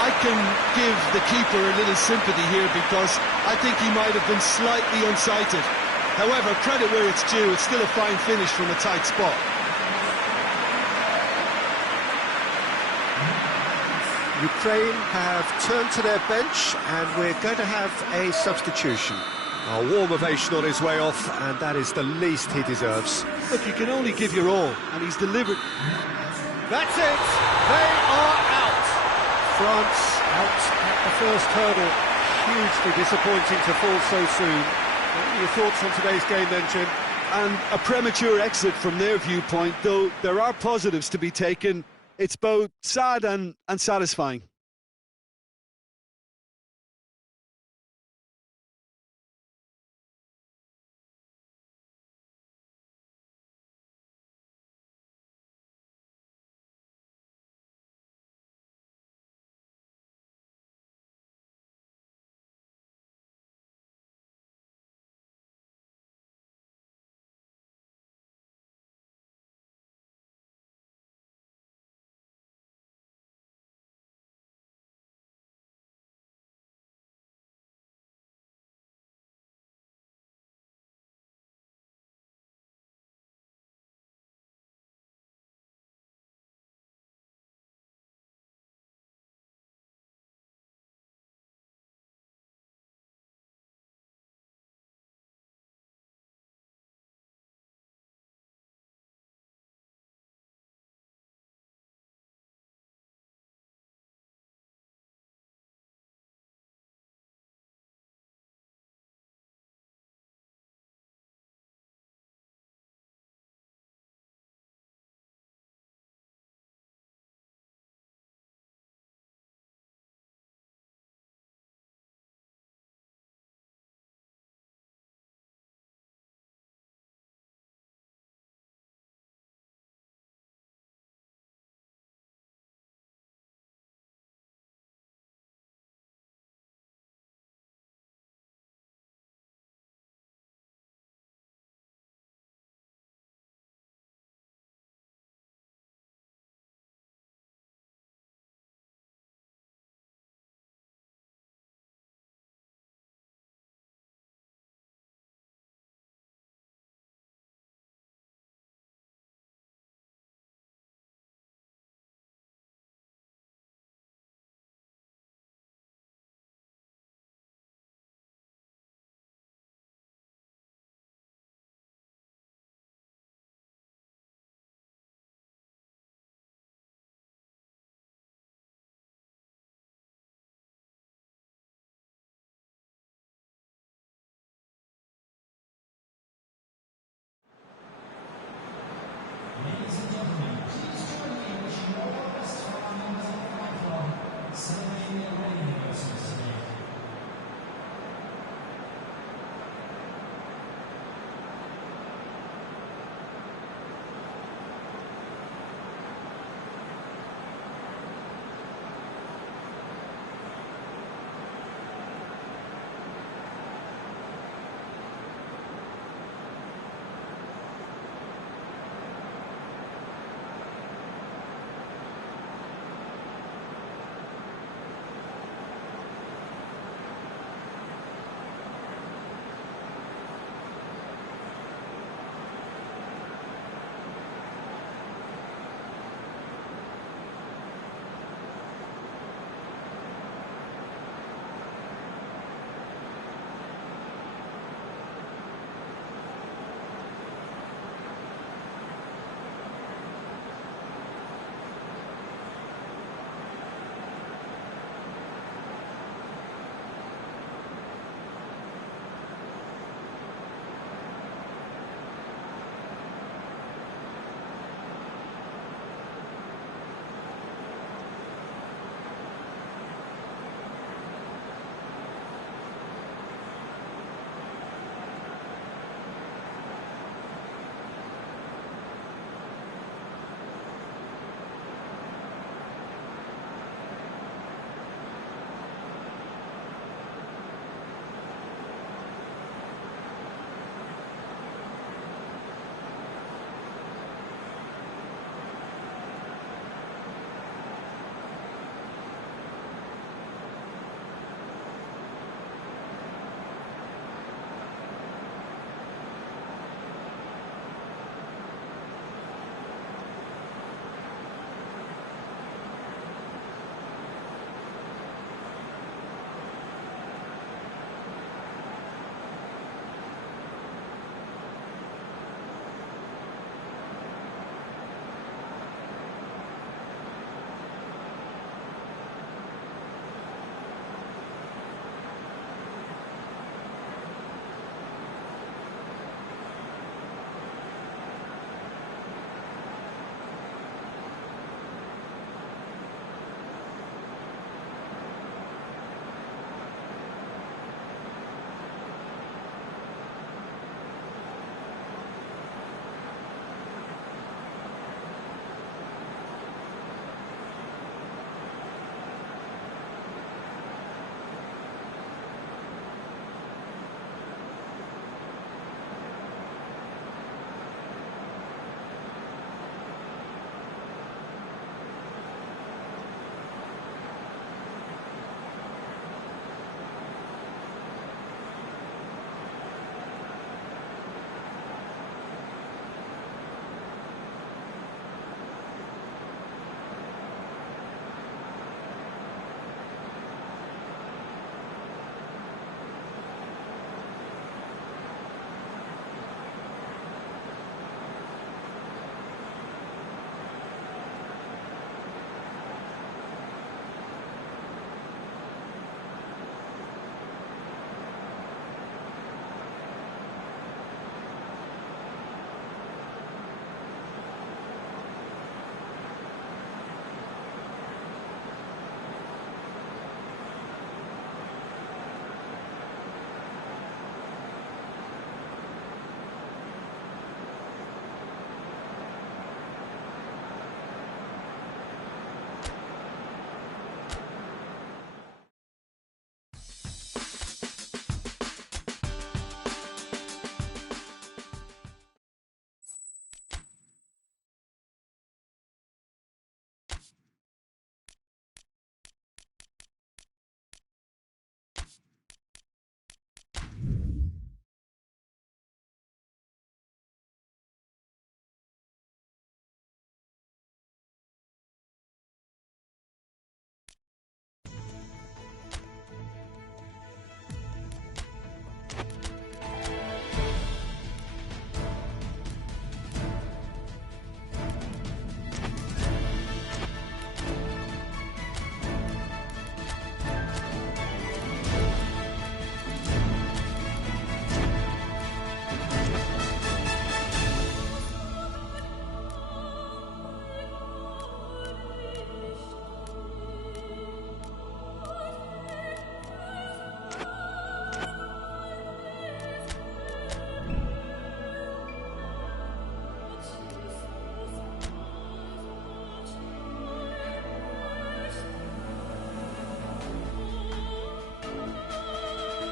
I can give the keeper a little sympathy here because I think he might have been slightly unsighted. However, credit where it's due, it's still a fine finish from a tight spot. Ukraine have turned to their bench and we're going to have a substitution. A warm ovation on his way off, and that is the least he deserves. Look, you can only give your all, and he's delivered. That's it! They are out! France out at the first hurdle. Hugely disappointing to fall so soon. What are your thoughts on today's game then, Jim? And a premature exit from their viewpoint, though there are positives to be taken. It's both sad and satisfying.